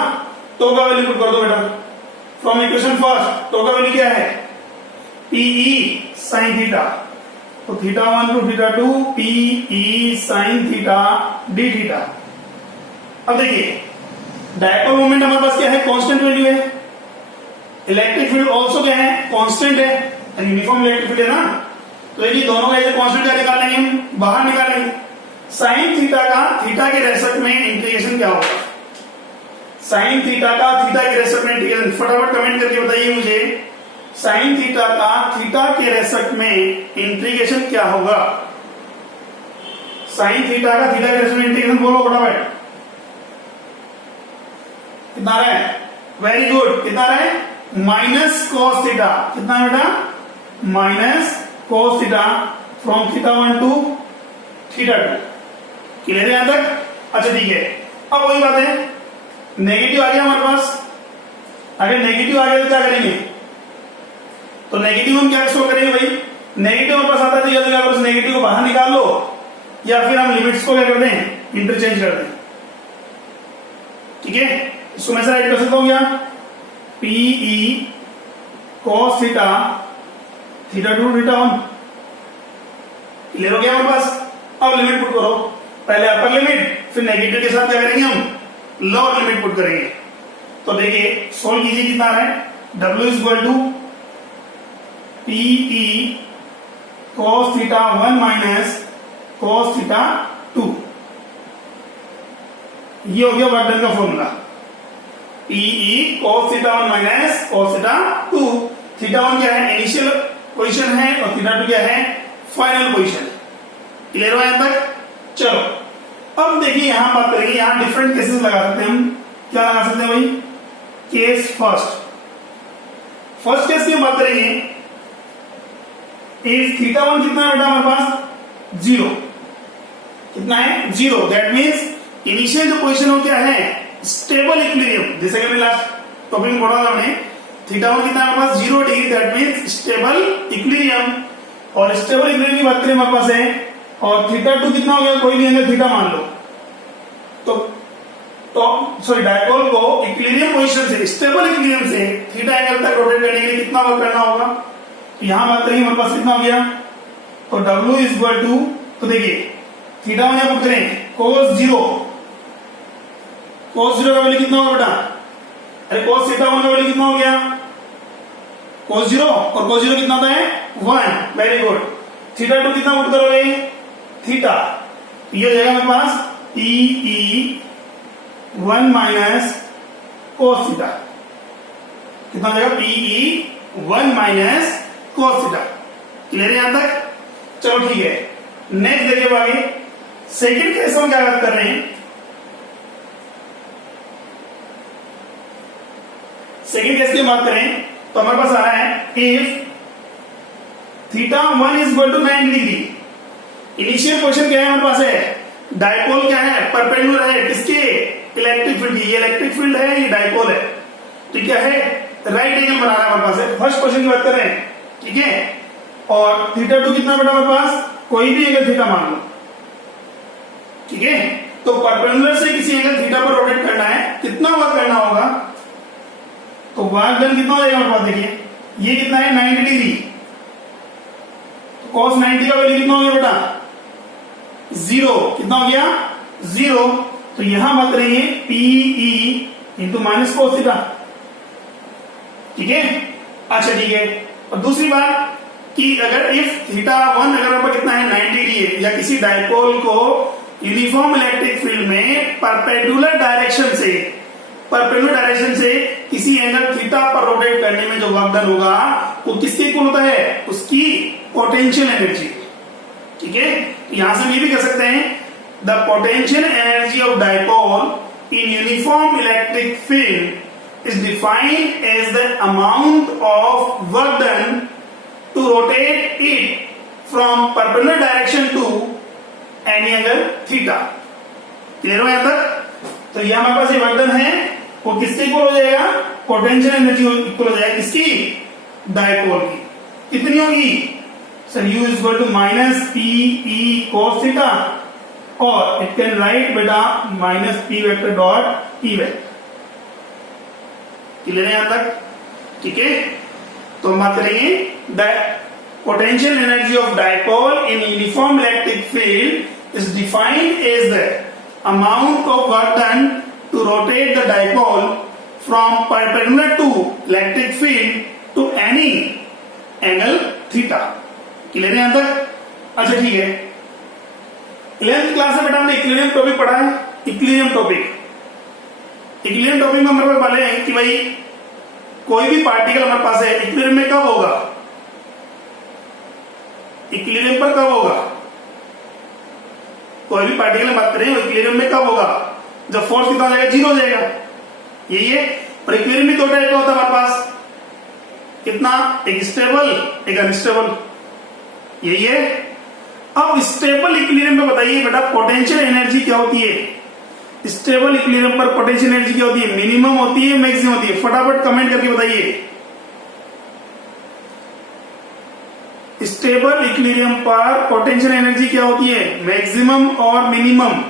तो का वैल्यू पुट कर दो बेटा फ्रॉम इक्वेशन फर्स्ट। तो का वैल्यू क्या है? P E sine theta. तो theta 1 to theta 2 P E sine theta d theta. अब देखिए डायपोल मोमेंट हमारे पास क्या है? कांस्टेंट वैल्यू है। इलेक्ट्रिक फील्ड ऑल्सो क्या है? कांस्टेंट है। यूनिफॉर्म इलेक्ट्रिक फील्ड है ना। तो ये दोनों का कांस्टेंट क्या निकालेंगे? हम बाहर निकालेंगे। साइन थीटा का थीटा के रेस्पेक्ट में इंटीग्रेशन क्या होगा? साइन थीटा का थीटा के रेस्पेक्ट में इंटीग्रेशन फटाफट कमेंट करके बताइए मुझे। साइन थीटा का थीटा के रेस्पेक्ट में इंटीग्रेशन क्या होगा? साइन थीटा का थीटा के रेस्पेक्ट में इंटीग्रेशन बोलो फटाफट। कितना रहा है? Very good. कितना रहा है? Minus cos theta. कितना है बेटा? Minus cos theta from theta 1 to theta 2। Clear है यहां तक? अच्छा ठीक है। अब वही बात है, नेगेटिव आ गया हमारे पास। अगर नेगेटिव आ गया तो क्या करेंगे? तो नेगेटिव हम क्या सोल्व करेंगे भाई? नेगेटिव हमारे पास आता है तो या तो क्या करो? नेगेटिव को बाहर निकाल लो या फिर हम लिमिट्स को क्या करते हैं? इंटरचेंज करते हैं, ठीक है। इसको मैं राइट कर सकता हूं क्या? P E cos theta theta 2 theta 1। Clear हो गया हमारे पास? अब लिमिट पुट करो। पहले अपर लिमिट फिर नेगेटिव के साथ क्या करेंगे? हम लोअर लिमिट पुट करेंगे। तो देखिए सोल्व कीजिए। कितना आ रहा है? W is equal to P E cos theta 1 minus cos theta 2। ये हो गया वर्क डन का formula. PE cos theta 1 minus cos theta 2। Theta 1 क्या है, इनिशियल पोजीशन है, और थीटा 2 क्या है, फाइनल पोजीशन। क्लियर हुआ यहां तक? चलो अब देखिए यहां बात करेंगे, यहां डिफरेंट केसेस लगा सकते हैं हम। क्या लगा सकते हैं भाई? केस फर्स्ट केस की बात करेंगे। इफ थीटा 1 कितना है बेटा हमारे पास? 0। कितना है? 0। दैट मीन्स इनिशियल जो पोजीशन हो क्या है, स्टेबल इक्विलिब्रियम। जैसे कि लास्ट टॉपिक में पढ़ा था हमने, थीटा 1 कितना है हमारे पास? 0 degree. That means stable equilibrium. और स्टेबल इक्विलिब्रियम की बात करें हमारे पास है, और थीटा 2 कितना हो गया, कोई भी एंगल थीटा मान लो। तो सॉरी डायपोल को इक्विलिब्रियम पोजीशन से, स्टेबल इक्विलिब्रियम से थीटा एंगल तक रोटेट करने के लिए कितना वर्क करना होगा? तो यहां बात करेंगे हमारे पास कितना हो गया, तो W इज इक्वल टू, तो देखिए थीटा 1 यहां पुट करें cos 0। cos 0 का वैल्यू कितना होगा बेटा? अरे cos थीटा 1 का वैल्यू कितना हो गया? cos 0, और cos 0 कितना होता है? 1। Very good. थीटा 2 कितना पुट करोगे? थीटा। ये हो जाएगा मेरे पास PE 1 माइनस cos थीटा। कितना हो जाएगा? PE 1 minus cos theta. Clear है यहां तक? चलो ठीक है, नेक्स्ट देखिए आगे। सेकंड केस हम क्या बात कर रहे हैं? सेकंड केस की बात करें तो हमारे पास आ रहा है if theta 1 is equal to 90 degree. Initial position क्या है हमारे पास है? डायपोल क्या है? परपेंडिकुलर है किसके? इलेक्ट्रिक फील्ड की। ये इलेक्ट्रिक फील्ड है, ये डायपोल है। तो क्या है? राइट एंगल बना रहा है हमारे पास है। फर्स्ट पोजीशन की बात कर रहे हैं, ठीक है। और थीटा 2 कितना बेटा हमारे पास? कोई भी एंगल थीटा मान लो, ठीक है। तो परपेंडिकुलर से किसी एंगल थीटा पर रोटेट करना है, कितना वर्क करना होगा? तो वर्क डन कितना हो जाएगा हमारे पास? देखिए ये कितना है? 90 डिग्री। तो cos 90 का वैल्यू कितना हो गया बेटा? 0। कितना हो गया? 0। तो यहां बात करेंगे PE into minus cos theta, ठीक है। अच्छा ठीक है। और दूसरी बात कि अगर इफ थीटा 1 अगर हमारे कितना है 90 डिग्री है, या किसी डायपोल को यूनिफॉर्म इलेक्ट्रिक फील्ड में परपेंडिकुलर डायरेक्शन से किसी एंगल थीटा पर रोटेट करने में जो वर्क डन होगा वो किसके इक्वल होता है? उसकी पोटेंशियल एनर्जी, ठीक है। यहां से हम ये भी कह सकते हैं the potential energy of dipole in uniform electric field is defined as the amount of work done to rotate it from perpendicular direction to any angle theta। Clear हो यहां तक? तो ये हमारे पास ये वर्क डन है, वो किसके इक्वल हो जाएगा? पोटेंशियल एनर्जी इक्वल हो जाएगा किसकी? डायपोल की। कितनी होगी sir? U is equal to minus PE cos theta, और इट कैन राइट बेटा minus P vector dot E vector. Clear है यहां तक? ठीक है। तो हम बात करेंगे the potential energy of dipole in uniform electric field is defined as the amount of work done to rotate the dipole from perpendicular to electric field to any angle theta. Clear है यहां तक? अच्छा ठीक है। 11th class में बेटा हमने equilibrium topic पढ़ा है। इक्विलिब्रियम टॉपिक में हमारे पास वाले हैं कि भाई कोई भी पार्टिकल हमारे पास है, इक्विलिब्रियम में कब होगा? इक्विलिब्रियम पर कब होगा? कोई भी पार्टिकल बात करें इक्विलिब्रियम में कब होगा? जब फोर्स कितना हो जाएगा? 0 हो जाएगा। यही है। और इक्विलिब्रियम में दो टाइप का होता है हमारे पास, कितना? एक स्टेबल, एक अनस्टेबल। यही है। अब स्टेबल इक्विलिब्रियम में बताइए बेटा पोटेंशियल एनर्जी क्या होती है? स्टेबल इक्विलिब्रियम पर पोटेंशियल एनर्जी क्या होती है? मिनिमम होती है, मैक्सिमम होती है? फटाफट कमेंट करके बताइए। स्टेबल इक्विलिब्रियम पर पोटेंशियल एनर्जी क्या होती है? मैक्सिमम और minimum.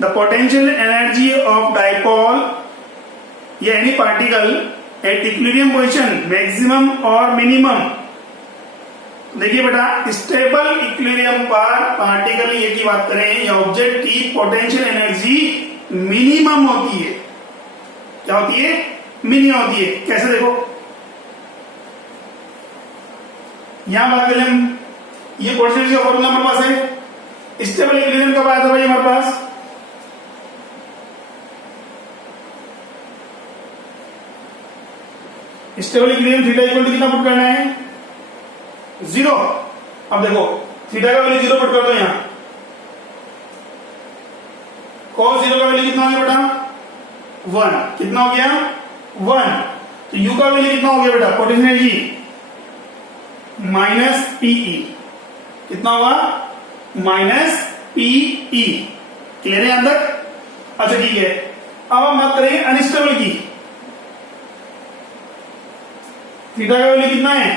The potential energy of dipole या any particle at equilibrium position maximum और मिनिमम। देखिए बेटा स्टेबल इक्विलिब्रियम पर पार्टिकल ये की बात करें या ऑब्जेक्ट की पोटेंशियल एनर्जी मिनिमम होती है। क्या होती है? मिनिमम होती है। कैसे? देखो यहां बात करें हम, ये पोटेंशियल का फॉर्मूला हमारे पास है। स्टेबल इक्विलिब्रियम कब आया था भाई हमारे पास? Stable equilibrium theta equal to कितना पुट करना है? 0। अब देखो थीटा का वैल्यू 0 पुट कर दो यहां, cos 0 का वैल्यू कितना हो गया बेटा? 1। कितना हो गया? 1। तो u का वैल्यू कितना हो गया बेटा? Potential energy minus P E. कितना होगा? Minus PE. क्लियर है यहां तक? अच्छा ठीक है, अब हम बात करेंगे अनस्टेबल की। थीटा का वैल्यू कितना है?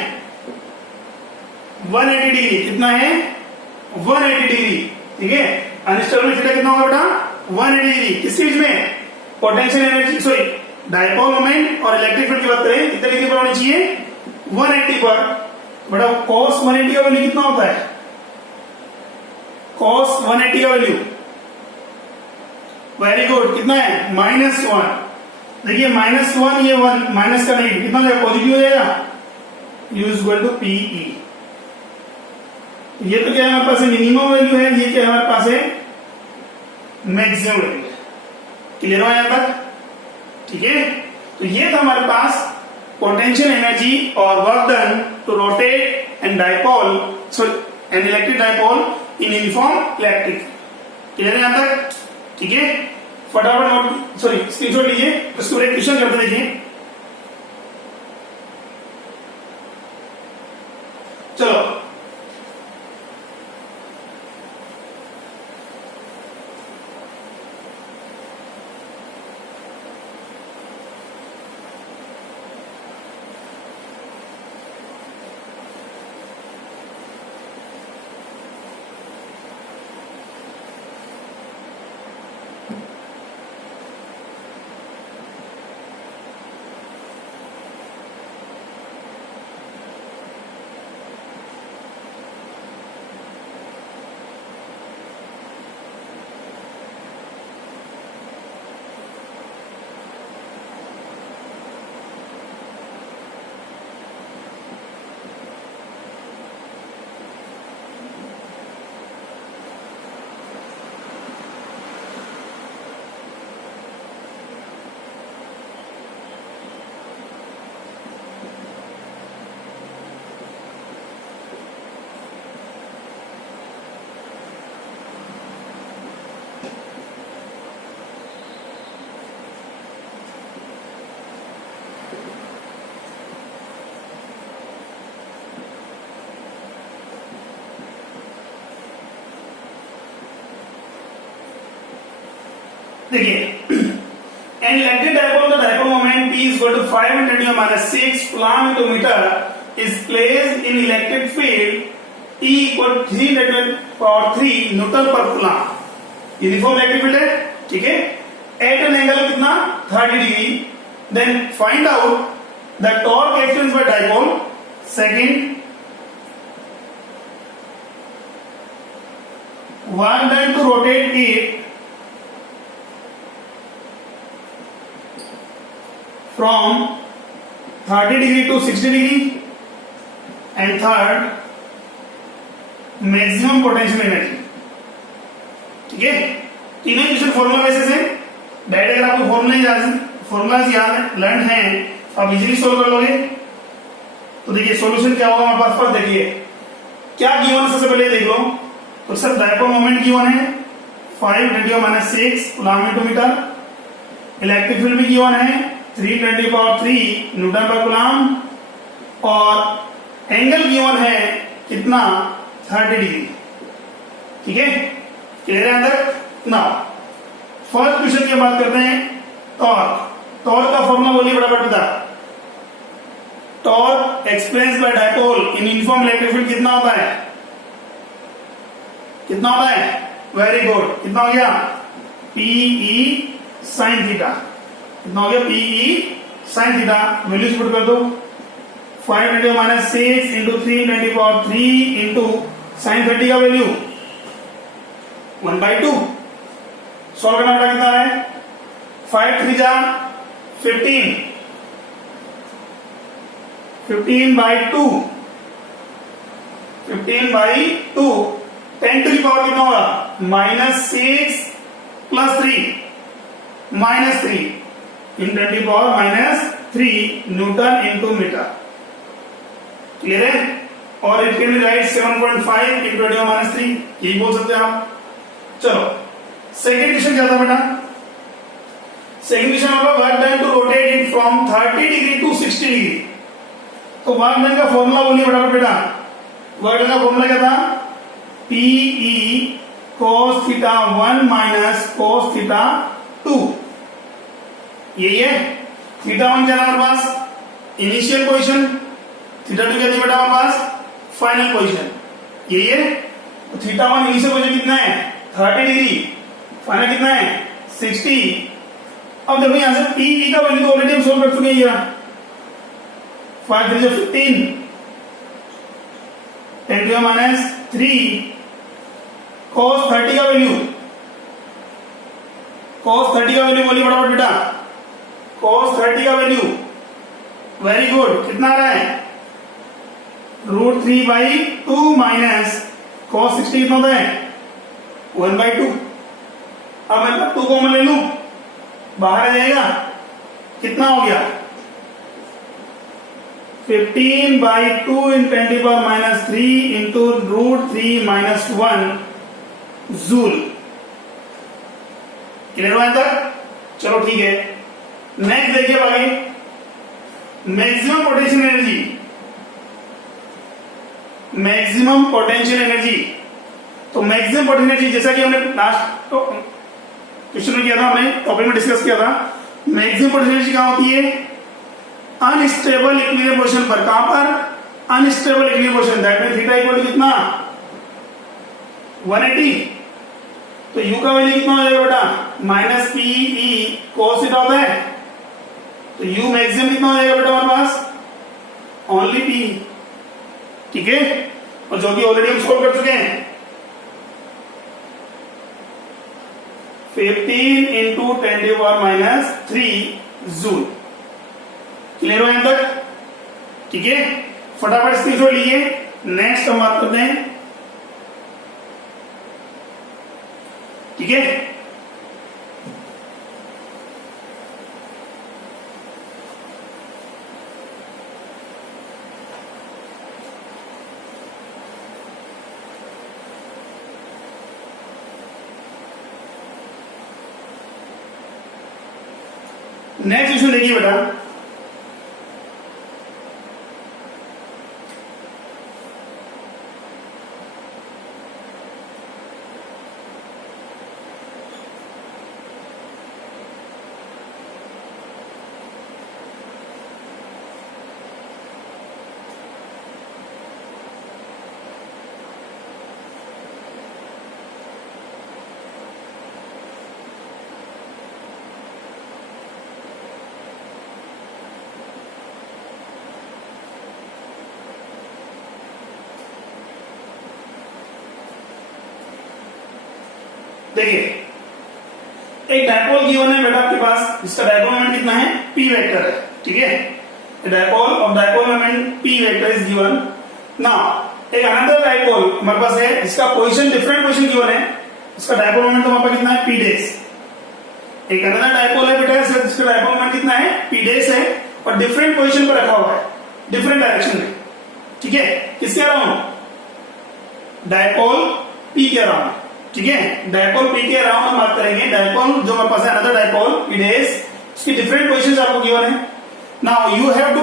180 डिग्री। कितना है? 180 डिग्री। ठीक है, अनस्टेबल में थीटा कितना होगा बेटा? 180 डिग्री। किस चीज में? Potential energy, sorry dipole moment और इलेक्ट्रिक फील्ड की बात करें, कितने डिग्री पर होनी चाहिए? 180 पर। बेटा cos 180 का वैल्यू कितना होता है? cos 180 का वैल्यू, वेरी गुड, कितना है? -1। देखिए -1, ये 1 माइनस का नहीं, कितना हो जाएगा? पॉजिटिव हो जाएगा। U equal to P E. ये तो क्या है हमारे पास? मिनिमम वैल्यू है, ये क्या है हमारे पास? है मैक्सिमम वैल्यू। क्लियर हो यहां तक? ठीक है, तो ये था हमारे पास पोटेंशियल एनर्जी और work done to rotate and dipole, sorry an electric dipole in uniform electric. Clear है यहां तक? ठीक है, फटाफट नोट, सॉरी स्क्रीनशॉट लीजिए, इसको एक क्वेश्चन करते देखिए। चलो देखिए, an electric dipole, the dipole moment P is equal to 5 × 10⁻⁶ coulomb into meter is placed in electric field E equal to 3×10⁻³ newton पर कूलम्ब। यूनिफॉर्म इलेक्ट्रिक फील्ड है, ठीक है, एट एन एंगल कितना? 30 degree. Then find out the torque experience by dipole. Second, work done to rotate it from 30 degree to 60 degree, and third maximum potential energy। ठीक है, तीनों equation formula basis है। Direct अगर आपको formulas याद learn है आप इजीली सोल्व कर लोगे। तो देखिए सॉल्यूशन क्या होगा हमारे पास। फर्स्ट देखिए क्या गिवन है, सबसे पहले देख लो। तो सर डायपोल मोमेंट गिवन है 5 × 10⁻⁶ coulomb into metre. Electric field भी गिवन है 3×10⁻³ न्यूटन पर कूलम्ब, और एंगल गिवन है कितना? 30 डिग्री। ठीक है, क्लियर है अंदर ना। फर्स्ट क्वेश्चन की बात करते हैं टॉर्क। टॉर्क का फॉर्मूला बोलिए बराबर बता। Torque experience by dipole in uniform electric field कितना होता है? कितना होता है? वेरी गुड, कितना हो गया? P E sine theta. कितना हो गया? P E sine theta. Values put कर दो। 5 × 10⁻⁶ इंटू 3×10⁻³ इंटू साइन 30 का वैल्यू 1/2। सॉल्व करना पड़ा, कितना है? 5 3 जा 15, 15/2 15/2, 10 टू दी पावर कितना होगा -6 + 3 -3 in 10 to the power -3 newton into metre. Clear है? और इट कैन बी राइट 7.5 × 10⁻³ यही बोल सकते हैं आप। चलो सेकंड क्वेश्चन क्या था बेटा? सेकंड क्वेश्चन होगा work done to rotate it from 30 degree to 60 degree. तो वर्क डन का फॉर्मूला बोलिए बेटा। वर्क डन का फॉर्मूला क्या था? PE cos θ1 - cos θ2। यही है। θ1 क्या था हमारे पास? Initial position. θ2 क्या थी बेटा हमारे पास? Final position. यही है। तो θ1 इनिशियल पोजीशन कितना है 30 डिग्री, फाइनल कितना है 60। अब देखो यहां से PE का वैल्यू तो ऑलरेडी हम सोल्व कर चुके हैं। 5 3 15 10 to the -3 cos 30 का वैल्यू बोलिए फटाफट बेटा। cos 30 का वैल्यू वेरी गुड कितना आ रहा है √3/2 माइनस cos 60 कितना होता है 1/2। अब मैं 2 कॉमन ले लूं, बाहर आ जाएगा, कितना हो गया 15/2 × 10⁻³ इंटू √3 - 1 जूल। क्लियर हुआ तक? चलो ठीक है। नेक्स्ट देखिए आगे, maximum potential energy. Maximum potential energy, तो मैक्सिमम पोटेंशियल एनर्जी जैसा कि हमने लास्ट क्वेश्चन में किया था, हमने टॉपिक में डिस्कस किया था। मैक्सिमम पोटेंशियल एनर्जी कहां होती है? अनस्टेबल इक्विलिब्रियम पोजीशन पर। कहां पर? Unstable equilibrium position. That means theta equal to कितना 180। तो u का वैल्यू कितना हो जाएगा बेटा -PE cos थीटा होता है। तो u मैक्सिमम कितना हो जाएगा बेटा हमारे पास ओनली P। ठीक है, और जो कि ऑलरेडी हम सोल्व कर चुके हैं। 15 × 10⁻³ जूल। क्लियर हो यहां तक? ठीक है, फटाफट स्क्रीनशॉट लीजिए। नेक्स्ट हम बात करते हैं। ठीक है, नेक्स्ट क्वेश्चन देखिए बेटा। देखिए एक डायपोल गिवन है बेटा आपके पास, इसका डायपोल मोमेंट कितना है p वेक्टर है। ठीक है, dipole moment p vector is given. Now एक अनदर डायपोल हमारे पास है, इसका पोजीशन डिफरेंट पोजीशन गिवन है, इसका डायपोल मोमेंट हमारे पास कितना है p डैश। एक अनदर डायपोल है बेटा, इसका डायपोल मोमेंट कितना है p डैश है, और डिफरेंट पोजीशन पर रखा हुआ है, डिफरेंट डायरेक्शन में। ठीक है, किसके अराउंड? डायपोल p के अराउंड। ठीक है, डायपोल p के अराउंड हम बात करेंगे। डायपोल जो हमारे पास है अनदर डायपोल p डैश, इसकी डिफरेंट पोजीशंस आपको गिवन है। Now you have to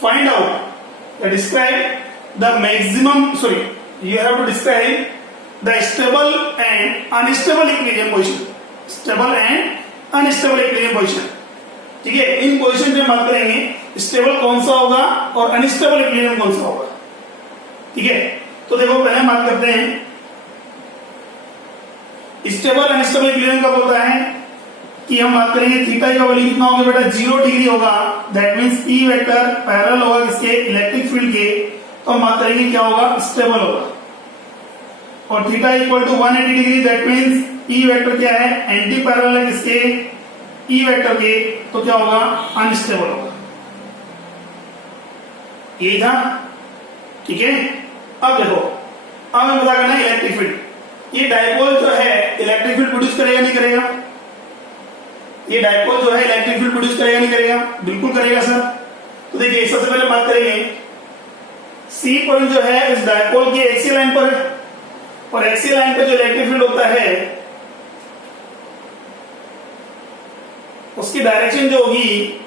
find out describe the maximum, sorry you have to describe the stable and unstable equilibrium position. Stable and unstable equilibrium position. ठीक है, इन position पे बात करेंगे stable कौन सा होगा और अनस्टेबल इक्विलिब्रियम कौन सा होगा। ठीक है, तो देखो पहले हम बात करते हैं स्टेबल अनस्टेबल इक्विलिब्रियम कब होता है कि हम बात करेंगे थीटा का वैल्यू कितना होगा बेटा 0 डिग्री होगा। That means E vector parallel होगा किसके इलेक्ट्रिक फील्ड के, तो हम बात करेंगे क्या होगा स्टेबल होगा। और theta equal to 180 degree, that means E vector क्या है एंटी पैरेलल है किसके E वेक्टर के, तो क्या होगा अनस्टेबल होगा। ये था। ठीक है, अब देखो अब हमें पता करना है इलेक्ट्रिक फील्ड। ये डायपोल जो है इलेक्ट्रिक फील्ड प्रोड्यूस करेगा नहीं करेगा? ये डायपोल जो है इलेक्ट्रिक फील्ड प्रोड्यूस करेगा नहीं करेगा? बिल्कुल करेगा सर। तो देखिए सबसे पहले बात करेंगे, सी पॉइंट जो है इस डायपोल की एक्सियल लाइन पर है, और एक्सियल लाइन पे जो इलेक्ट्रिक फील्ड होता है उसकी डायरेक्शन जो होगी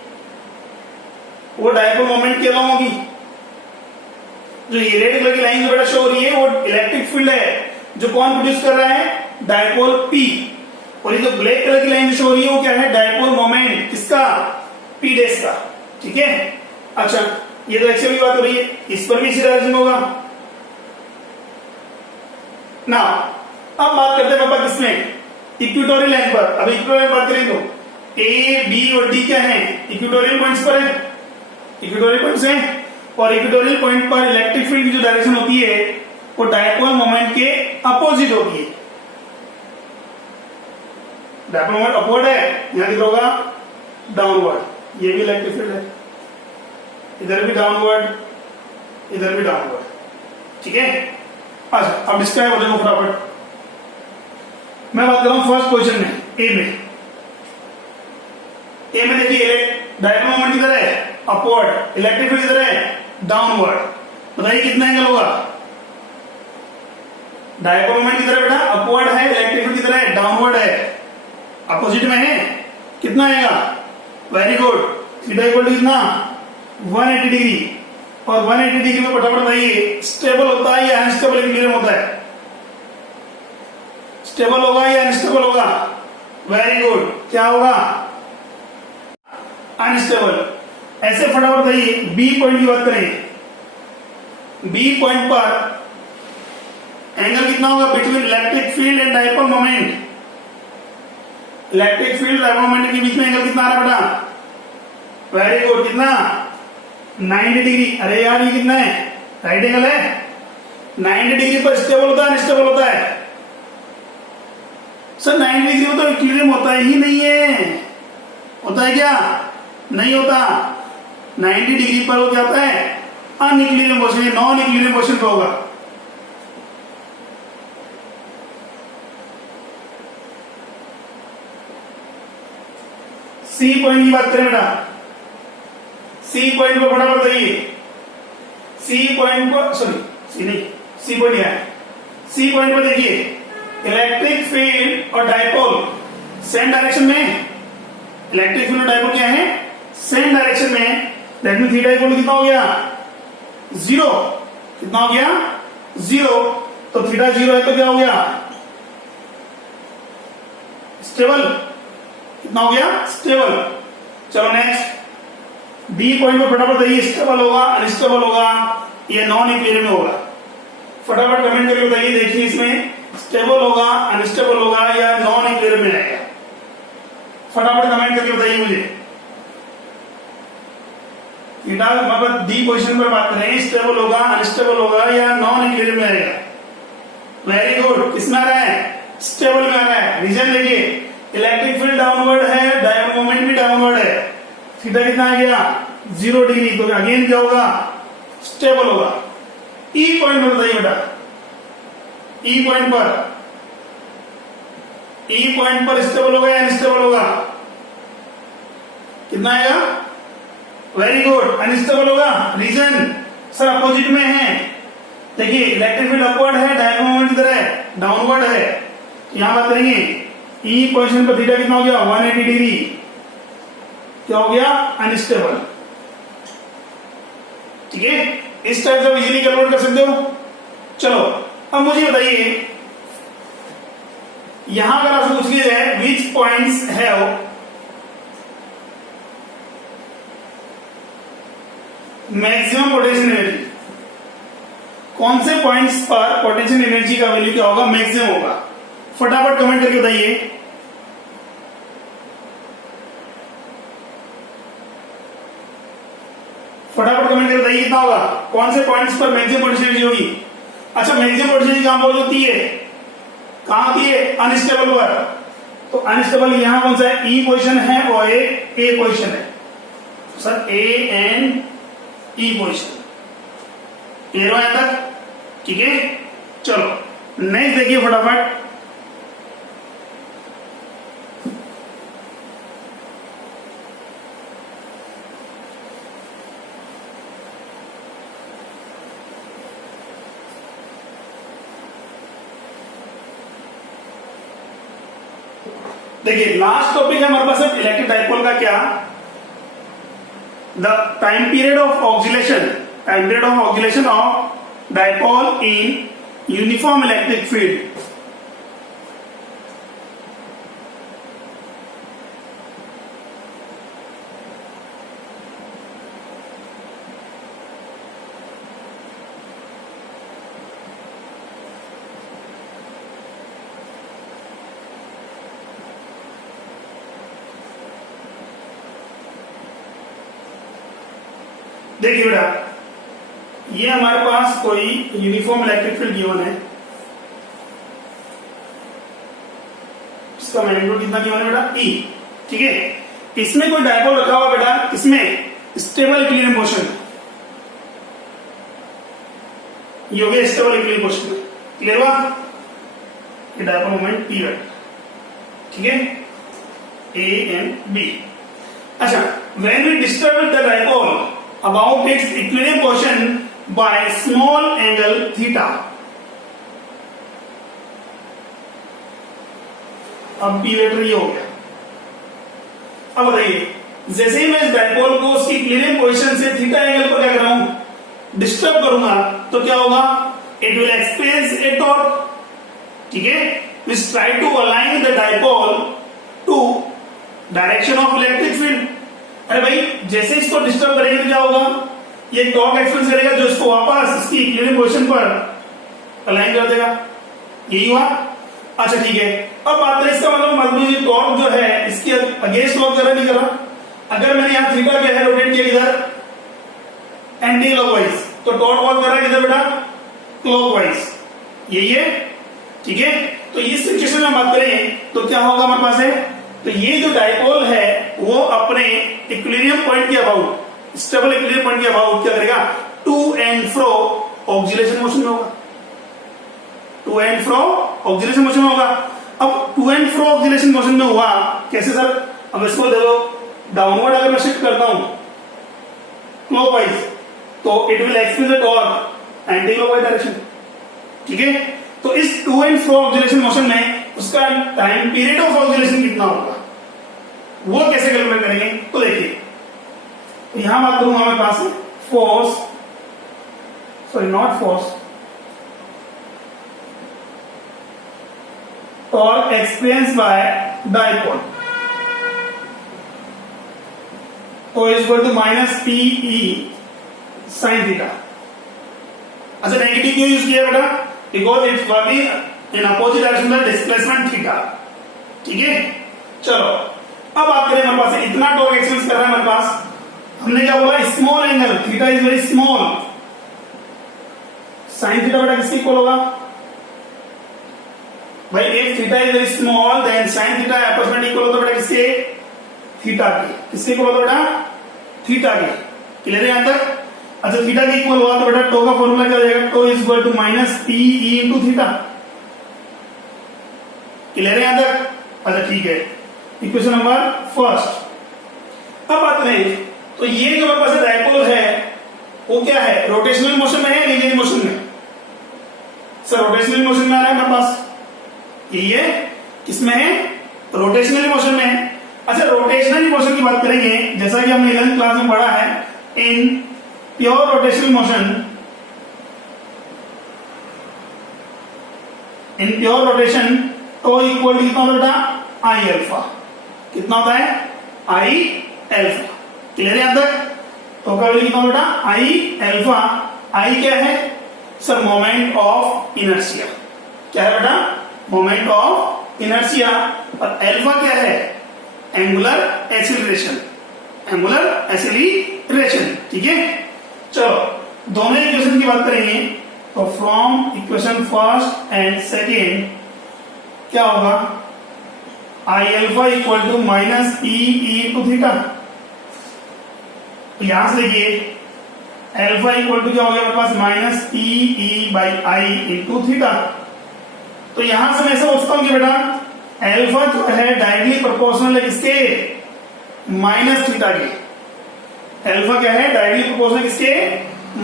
वो डायपोल मोमेंट के अलोंग होगी। जो ये रेड कलर की लाइन जो बेटा शो हो रही है वो इलेक्ट्रिक फील्ड है जो कौन प्रोड्यूस कर रहा है? Dipole P. और ये जो ब्लैक कलर की लाइन जो शो हो रही है वो क्या है? डायपोल मोमेंट किसका? पी डैश का। ठीक है, अच्छा ये तो एक्चुअली बात हो रही है, इस पर भी इसी डायरेक्शन होगा ना। अब बात करते हैं पापा किसमें? इक्वेटोरियल लाइन पर। अब इक्वेटोरियल बात करें तो ए बी और डी क्या है? इक्वेटोरियल पॉइंट्स पर है, इक्वेटोरियल पॉइंट्स हैं, और इक्वेटोरियल पॉइंट पर इलेक्ट्रिक फील्ड की जो डायरेक्शन होती है वो डायपोल मोमेंट के अपोजिट होती है। डायपोल मोमेंट अपवर्ड है, यहां दिख रहा होगा डाउनवर्ड, ये भी इलेक्ट्रिक फील्ड है, इधर भी डाउनवर्ड, इधर भी डाउनवर्ड। ठीक है, अच्छा अब डिस्क्राइब हो जाएगा फटाफट। मैं बात कर रहा हूं फर्स्ट पोजीशन में, ए में। ए में देखिए डायपोल मोमेंट किधर है? अपवर्ड। इलेक्ट्रिक फील्ड किधर है? डाउनवर्ड। बताइए कितना एंगल होगा? डायपोल मोमेंट किधर है बेटा? अपवर्ड है। इलेक्ट्रिक फील्ड किधर है? डाउनवर्ड है, अपोजिट में है। कितना आएगा? Very good. Theta equal to कितना? 180 डिग्री। और 180 डिग्री में फटाफट बताइए स्टेबल होता है या अनस्टेबल इक्विलिब्रियम होता है? स्टेबल होगा या अनस्टेबल होगा? Very good. क्या होगा? अनस्टेबल। ऐसे फटाफट बताइए बी पॉइंट की बात करें, बी पॉइंट पर एंगल कितना होगा between electric field and dipole moment? Electric field dipole moment के बीच में एंगल कितना आ रहा है बेटा? Very good. कितना? 90 डिग्री। अरे यार ये कितना है? राइट एंगल है। 90 डिग्री पर स्टेबल होता है अनस्टेबल होता है? सर 90 डिग्री में तो इक्विलिब्रियम होता ही नहीं है। होता है क्या? नहीं होता। 90 डिग्री पर वो क्या होता है? अनइक्विलिब्रियम मोशन, नॉन इक्विलिब्रियम मोशन पे होगा। सी पॉइंट की बात करें बेटा, सी पॉइंट पर फटाफट बताइए। सी पॉइंट पर, सॉरी सी नहीं, सी पॉइंट है। सी पॉइंट पर देखिए इलेक्ट्रिक फील्ड और डायपोल सेम डायरेक्शन में। इलेक्ट्रिक फील्ड और डायपोल क्या है? सेम डायरेक्शन में। दैट मीन थीटा इक्वल कितना हो गया? 0। कितना हो गया? 0। तो थीटा 0 है तो क्या हो गया? स्टेबल। कितना हो गया? स्टेबल। चलो नेक्स्ट, बी पॉइंट पर फटाफट बताइए स्टेबल होगा अनस्टेबल होगा या नॉन इक्विलिब्रियम में होगा? फटाफट कमेंट करके बताइए। देखिए इसमें स्टेबल होगा अनस्टेबल होगा या नॉन इक्विलिब्रियम में आएगा? फटाफट कमेंट करके बताइए मुझे। थीटा मतलब डी पोजीशन पर बात करें, स्टेबल होगा अनस्टेबल होगा या नॉन इक्विलिब्रियम में आएगा? Very good. किसमें आ रहा है? स्टेबल में आ रहा है। रीजन देखिए इलेक्ट्रिक फील्ड डाउनवर्ड है, डायपोल मोमेंट भी डाउनवर्ड है। थीटा कितना आ गया? 0 डिग्री। तो अगेन क्या होगा? स्टेबल होगा। ई पॉइंट पर बताइए बेटा, ई पॉइंट पर, ई पॉइंट पर स्टेबल होगा या अनस्टेबल होगा? कितना आएगा? Very good. अनस्टेबल होगा। रीजन सर अपोजिट में है। देखिए इलेक्ट्रिक फील्ड अपवर्ड है, डायपोल मोमेंट किधर है? डाउनवर्ड है। यहां बात करेंगे ई पोजीशन पर थीटा कितना हो गया? 180 डिग्री। क्या हो गया? अनस्टेबल। ठीक है, इस टाइप से इजीली कैलकुलेट कर सकते हो। चलो अब मुझे बताइए यहां अगर आपसे पूछ लिया जाए which points have maximum potential energy, कौन से पॉइंट्स पर पोटेंशियल एनर्जी का वैल्यू क्या होगा? मैक्सिमम होगा। फटाफट कमेंट करके बताइए। फटाफट कमेंट करके बताइए कितना होगा? कौन से पॉइंट्स पर मैक्सिमम पोटेंशियल एनर्जी होगी? अच्छा मैक्सिमम पोटेंशियल एनर्जी कहां पर होती है? कहां होती है? अनस्टेबल पर। तो अनस्टेबल यहां कौन सा है? ई पोजीशन है और ए पोजीशन है। Sir A and E position, clear हो यहां तक? ठीक है, चलो नेक्स्ट देखिए फटाफट। देखिए लास्ट टॉपिक है हमारे पास इलेक्ट्रिक डाइपोल का क्या, the time period of oscillation of dipole in uniform electric field. देखिए बेटा, ये हमारे पास कोई यूनिफॉर्म इलेक्ट्रिक फील्ड गिवन है, इसका मैग्नीट्यूड कितना गिवन है बेटा, ई। ठीक है, इसमें कोई डायपोल रखा हुआ बेटा, इसमें स्टेबल इक्विलिब्रियम मोशन, ये हो गया स्टेबल इक्विलिब्रियम मोशन। क्लियर हुआ, ये डायपोल मोमेंट पी वेक्टर। ठीक है, ए एंड बी। अच्छा, when we disturb the dipole about its equilibrium position by small angle theta। अब पी वेक्टर ये हो गया। अब बताइए, जैसे ही मैं इस डायपोल को उसकी इक्विलिब्रियम पोजीशन से थीटा एंगल पर क्या कर रहा हूं, डिस्टर्ब करूंगा, तो क्या होगा, it will experience a torque. ठीक है, which try to align the dipole to direction of electric field. अरे भाई, जैसे इसको डिस्टर्ब करेंगे तो क्या होगा, ये टॉर्क एक्सपीरियंस करेगा जो इसको वापस इसकी इक्विलिब्रियम पोजीशन पर अलाइन कर देगा। यही हुआ। अच्छा ठीक है, अब बात करें इसका मतलब ये टॉर्क जो है इसके अगेंस्ट वर्क कर रहा नहीं कर रहा। अगर मैंने यहाँ थीटा जो है रोटेट किया इधर एंटी क्लॉकवाइज, तो टॉर्क वर्क कर रहा है किधर बेटा, क्लॉकवाइज। यही है। ठीक है, तो इस सिचुएशन में बात करें तो क्या होगा हमारे पास है, तो ये जो डायपोल है वो अपने इक्विलिब्रियम पॉइंट के अबाउट, स्टेबल इक्विलिब्रियम पॉइंट के अबाउट क्या करेगा, to and fro oscillation motion में होगा। To and fro oscillation motion में होगा। अब to and fro oscillation motion में हुआ कैसे सर, अब इसको देखो डाउनवर्ड अगर मैं शिफ्ट करता हूं क्लॉकवाइज, तो it will experience the torque anti clockwise direction. ठीक है, तो इस to and fro oscillation motion में उसका टाइम पीरियड ऑफ ऑक्सीलेशन कितना होगा, वो कैसे कैलकुलेट करेंगे। तो देखिए, तो यहां बात करूंगा हमारे पास force, sorry not force, torque experience by dipole, तो is equal to minus P E sine theta. अच्छा, नेगेटिव क्यों यूज किया बेटा, because it's working in opposite direction में डिस्प्लेसमेंट थीटा। ठीक है, चलो अब बात करें हमारे पास इतना टॉर्क एक्सपीरियंस कर रहा है हमारे पास, हमने क्या बोला, small angle, theta is very small, sine theta बेटा किसके इक्वल होगा भाई, if theta is very small then sine theta approximately equal होता है बेटा किसके, थीटा के। किसके इक्वल होता है बेटा, थीटा के। क्लियर है यहां तक। अच्छा, थीटा के इक्वल हुआ तो बेटा टो का फॉर्मूला क्या हो जाएगा, tau is equal to minus P E into theta. Clear है यहां तक। अच्छा ठीक है, इक्वेशन नंबर फर्स्ट। अब बात करें तो ये जो हमारे पास डायपोल है वो क्या है, रोटेशनल मोशन में है, लीनियर मोशन में। सर रोटेशनल मोशन में आ रहा है हमारे पास, यही है, किसमें है, रोटेशनल मोशन में है। अच्छा, रोटेशनल मोशन की बात करेंगे, जैसा कि हमने 11th क्लास में पढ़ा है, in pure rotational motion, in pure rotation tau equal to कितना होता है, आई अल्फा। कितना होता है, आई अल्फा। क्लियर है यहां तक। तो का वैल्यू कितना होता है, आई अल्फा। आई क्या है सर, मोमेंट ऑफ इनर्शिया। क्या है बेटा, मोमेंट ऑफ इनर्शिया। और अल्फा क्या है, एंगुलर एक्सीलरेशन, एंगुलर एक्सीलरेशन। ठीक है, चलो दोनों इक्वेशन की बात करेंगे तो from equation first and second क्या होगा, I alpha equal to minus P E to theta. तो यहां से देखिए अल्फा इक्वल टू क्या हो गया मेरे पास minus E by I into theta. तो यहां से मैं ऐसा सोचता हूं कि बेटा अल्फा जो है डायरेक्टली प्रोपोर्शनल है किसके, माइनस थीटा के। अल्फा क्या है, डायरेक्टली प्रोपोर्शनल किसके,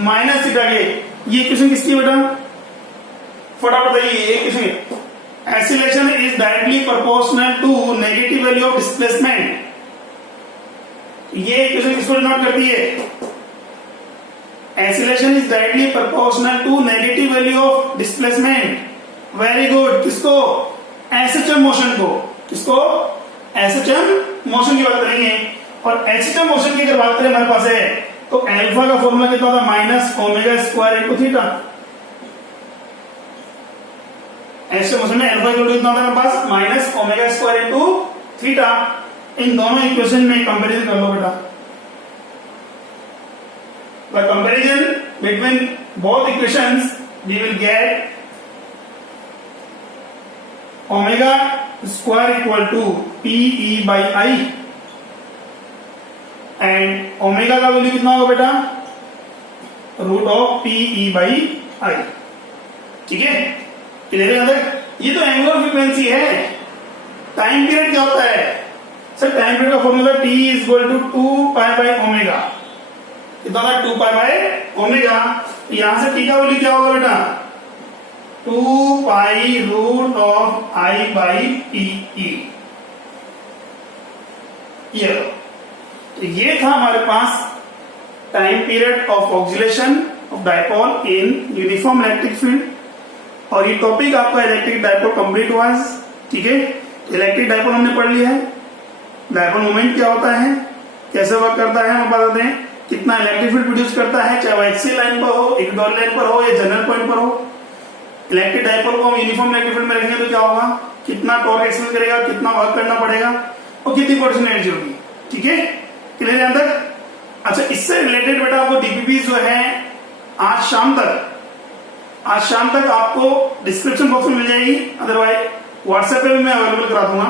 माइनस थीटा के। ये क्वेश्चन किसकी बेटा, फटाफट बताइए ये question. Acceleration is directly proportional to negative value of displacement. ये क्वेश्चन किसको नोट कर दिए, acceleration is directly proportional to negative value of displacement. Very good. किसको, एसएचएम मोशन को। किसको, एसएचएम मोशन की बात करेंगे। और एसएचएम मोशन की अगर बात करें हमारे पास है तो अल्फा का फॉर्मूला कितना होता है, minus omega square into theta. SHM motion में अल्फा इक्वल टू कितना होता है हमारे पास, minus omega square into theta. इन दोनों इक्वेशन में कंपैरिजन कर लो बेटा। The comparison between both equations, we will get omega square equal to PE by I and omega का वैल्यू कितना होगा बेटा, root of PE by I। ठीक है, क्लियर है अंदर। ये तो एंगुलर फ्रीक्वेंसी है। टाइम पीरियड क्या होता है सर, टाइम पीरियड का formula T is equal to 2 pi by omega. कितना था, 2 पाई बाई ओमेगा। यहां से टी का वैल्यू क्या होगा बेटा, 2 pi root of I by P E. ये था हमारे पास time period of oscillation of dipole in uniform electric field. और ये टॉपिक आपका इलेक्ट्रिक डायपोल कंप्लीट हुआ है। ठीक है, इलेक्ट्रिक डायपोल हमने पढ़ लिया है। डायपोल मोमेंट क्या होता है, कैसे वर्क करता है हम बताते हैं, कितना इलेक्ट्रिक फील्ड प्रोड्यूस करता है, चाहे वो एक्सियल लाइन पर हो, इक्वेटोरियल लाइन पर हो या जनरल पॉइंट पर हो। इलेक्ट्रिक डायपोल को हम यूनिफॉर्म इलेक्ट्रिक फील्ड में रखेंगे तो क्या होगा, कितना टॉर्क एक्सपेंड करेगा, कितना वर्क करना पड़ेगा और कितनी परसेंट एनर्जी होगी। ठीक है, क्लियर है अंदर। अच्छा, इससे रिलेटेड बेटा आपको डीपीपी जो है आज शाम तक आपको डिस्क्रिप्शन बॉक्स में मिल जाएगी, अदरवाइज व्हाट्सएप पे भी मैं अवेलेबल करा दूंगा।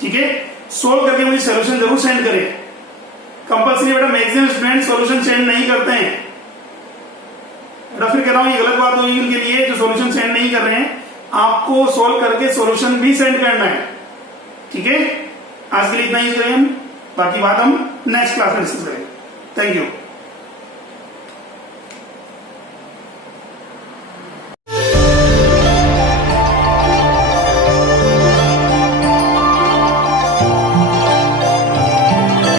ठीक है, सोल्व करके मुझे सोल्यूशन जरूर सेंड करें। कंपल्सरी बेटा मैक्सिमम स्टूडेंट सॉल्यूशन सेंड नहीं करते हैं बेटा, फिर कह रहा हूं ये गलत बात होगी उनके लिए जो सॉल्यूशन सेंड नहीं कर रहे हैं। आपको सोल्व करके सॉल्यूशन भी सेंड करना है। ठीक है, आज के लिए इतना ही करें हम, बाकी बात हम नेक्स्ट क्लास में डिस्कस करेंगे। Thank you.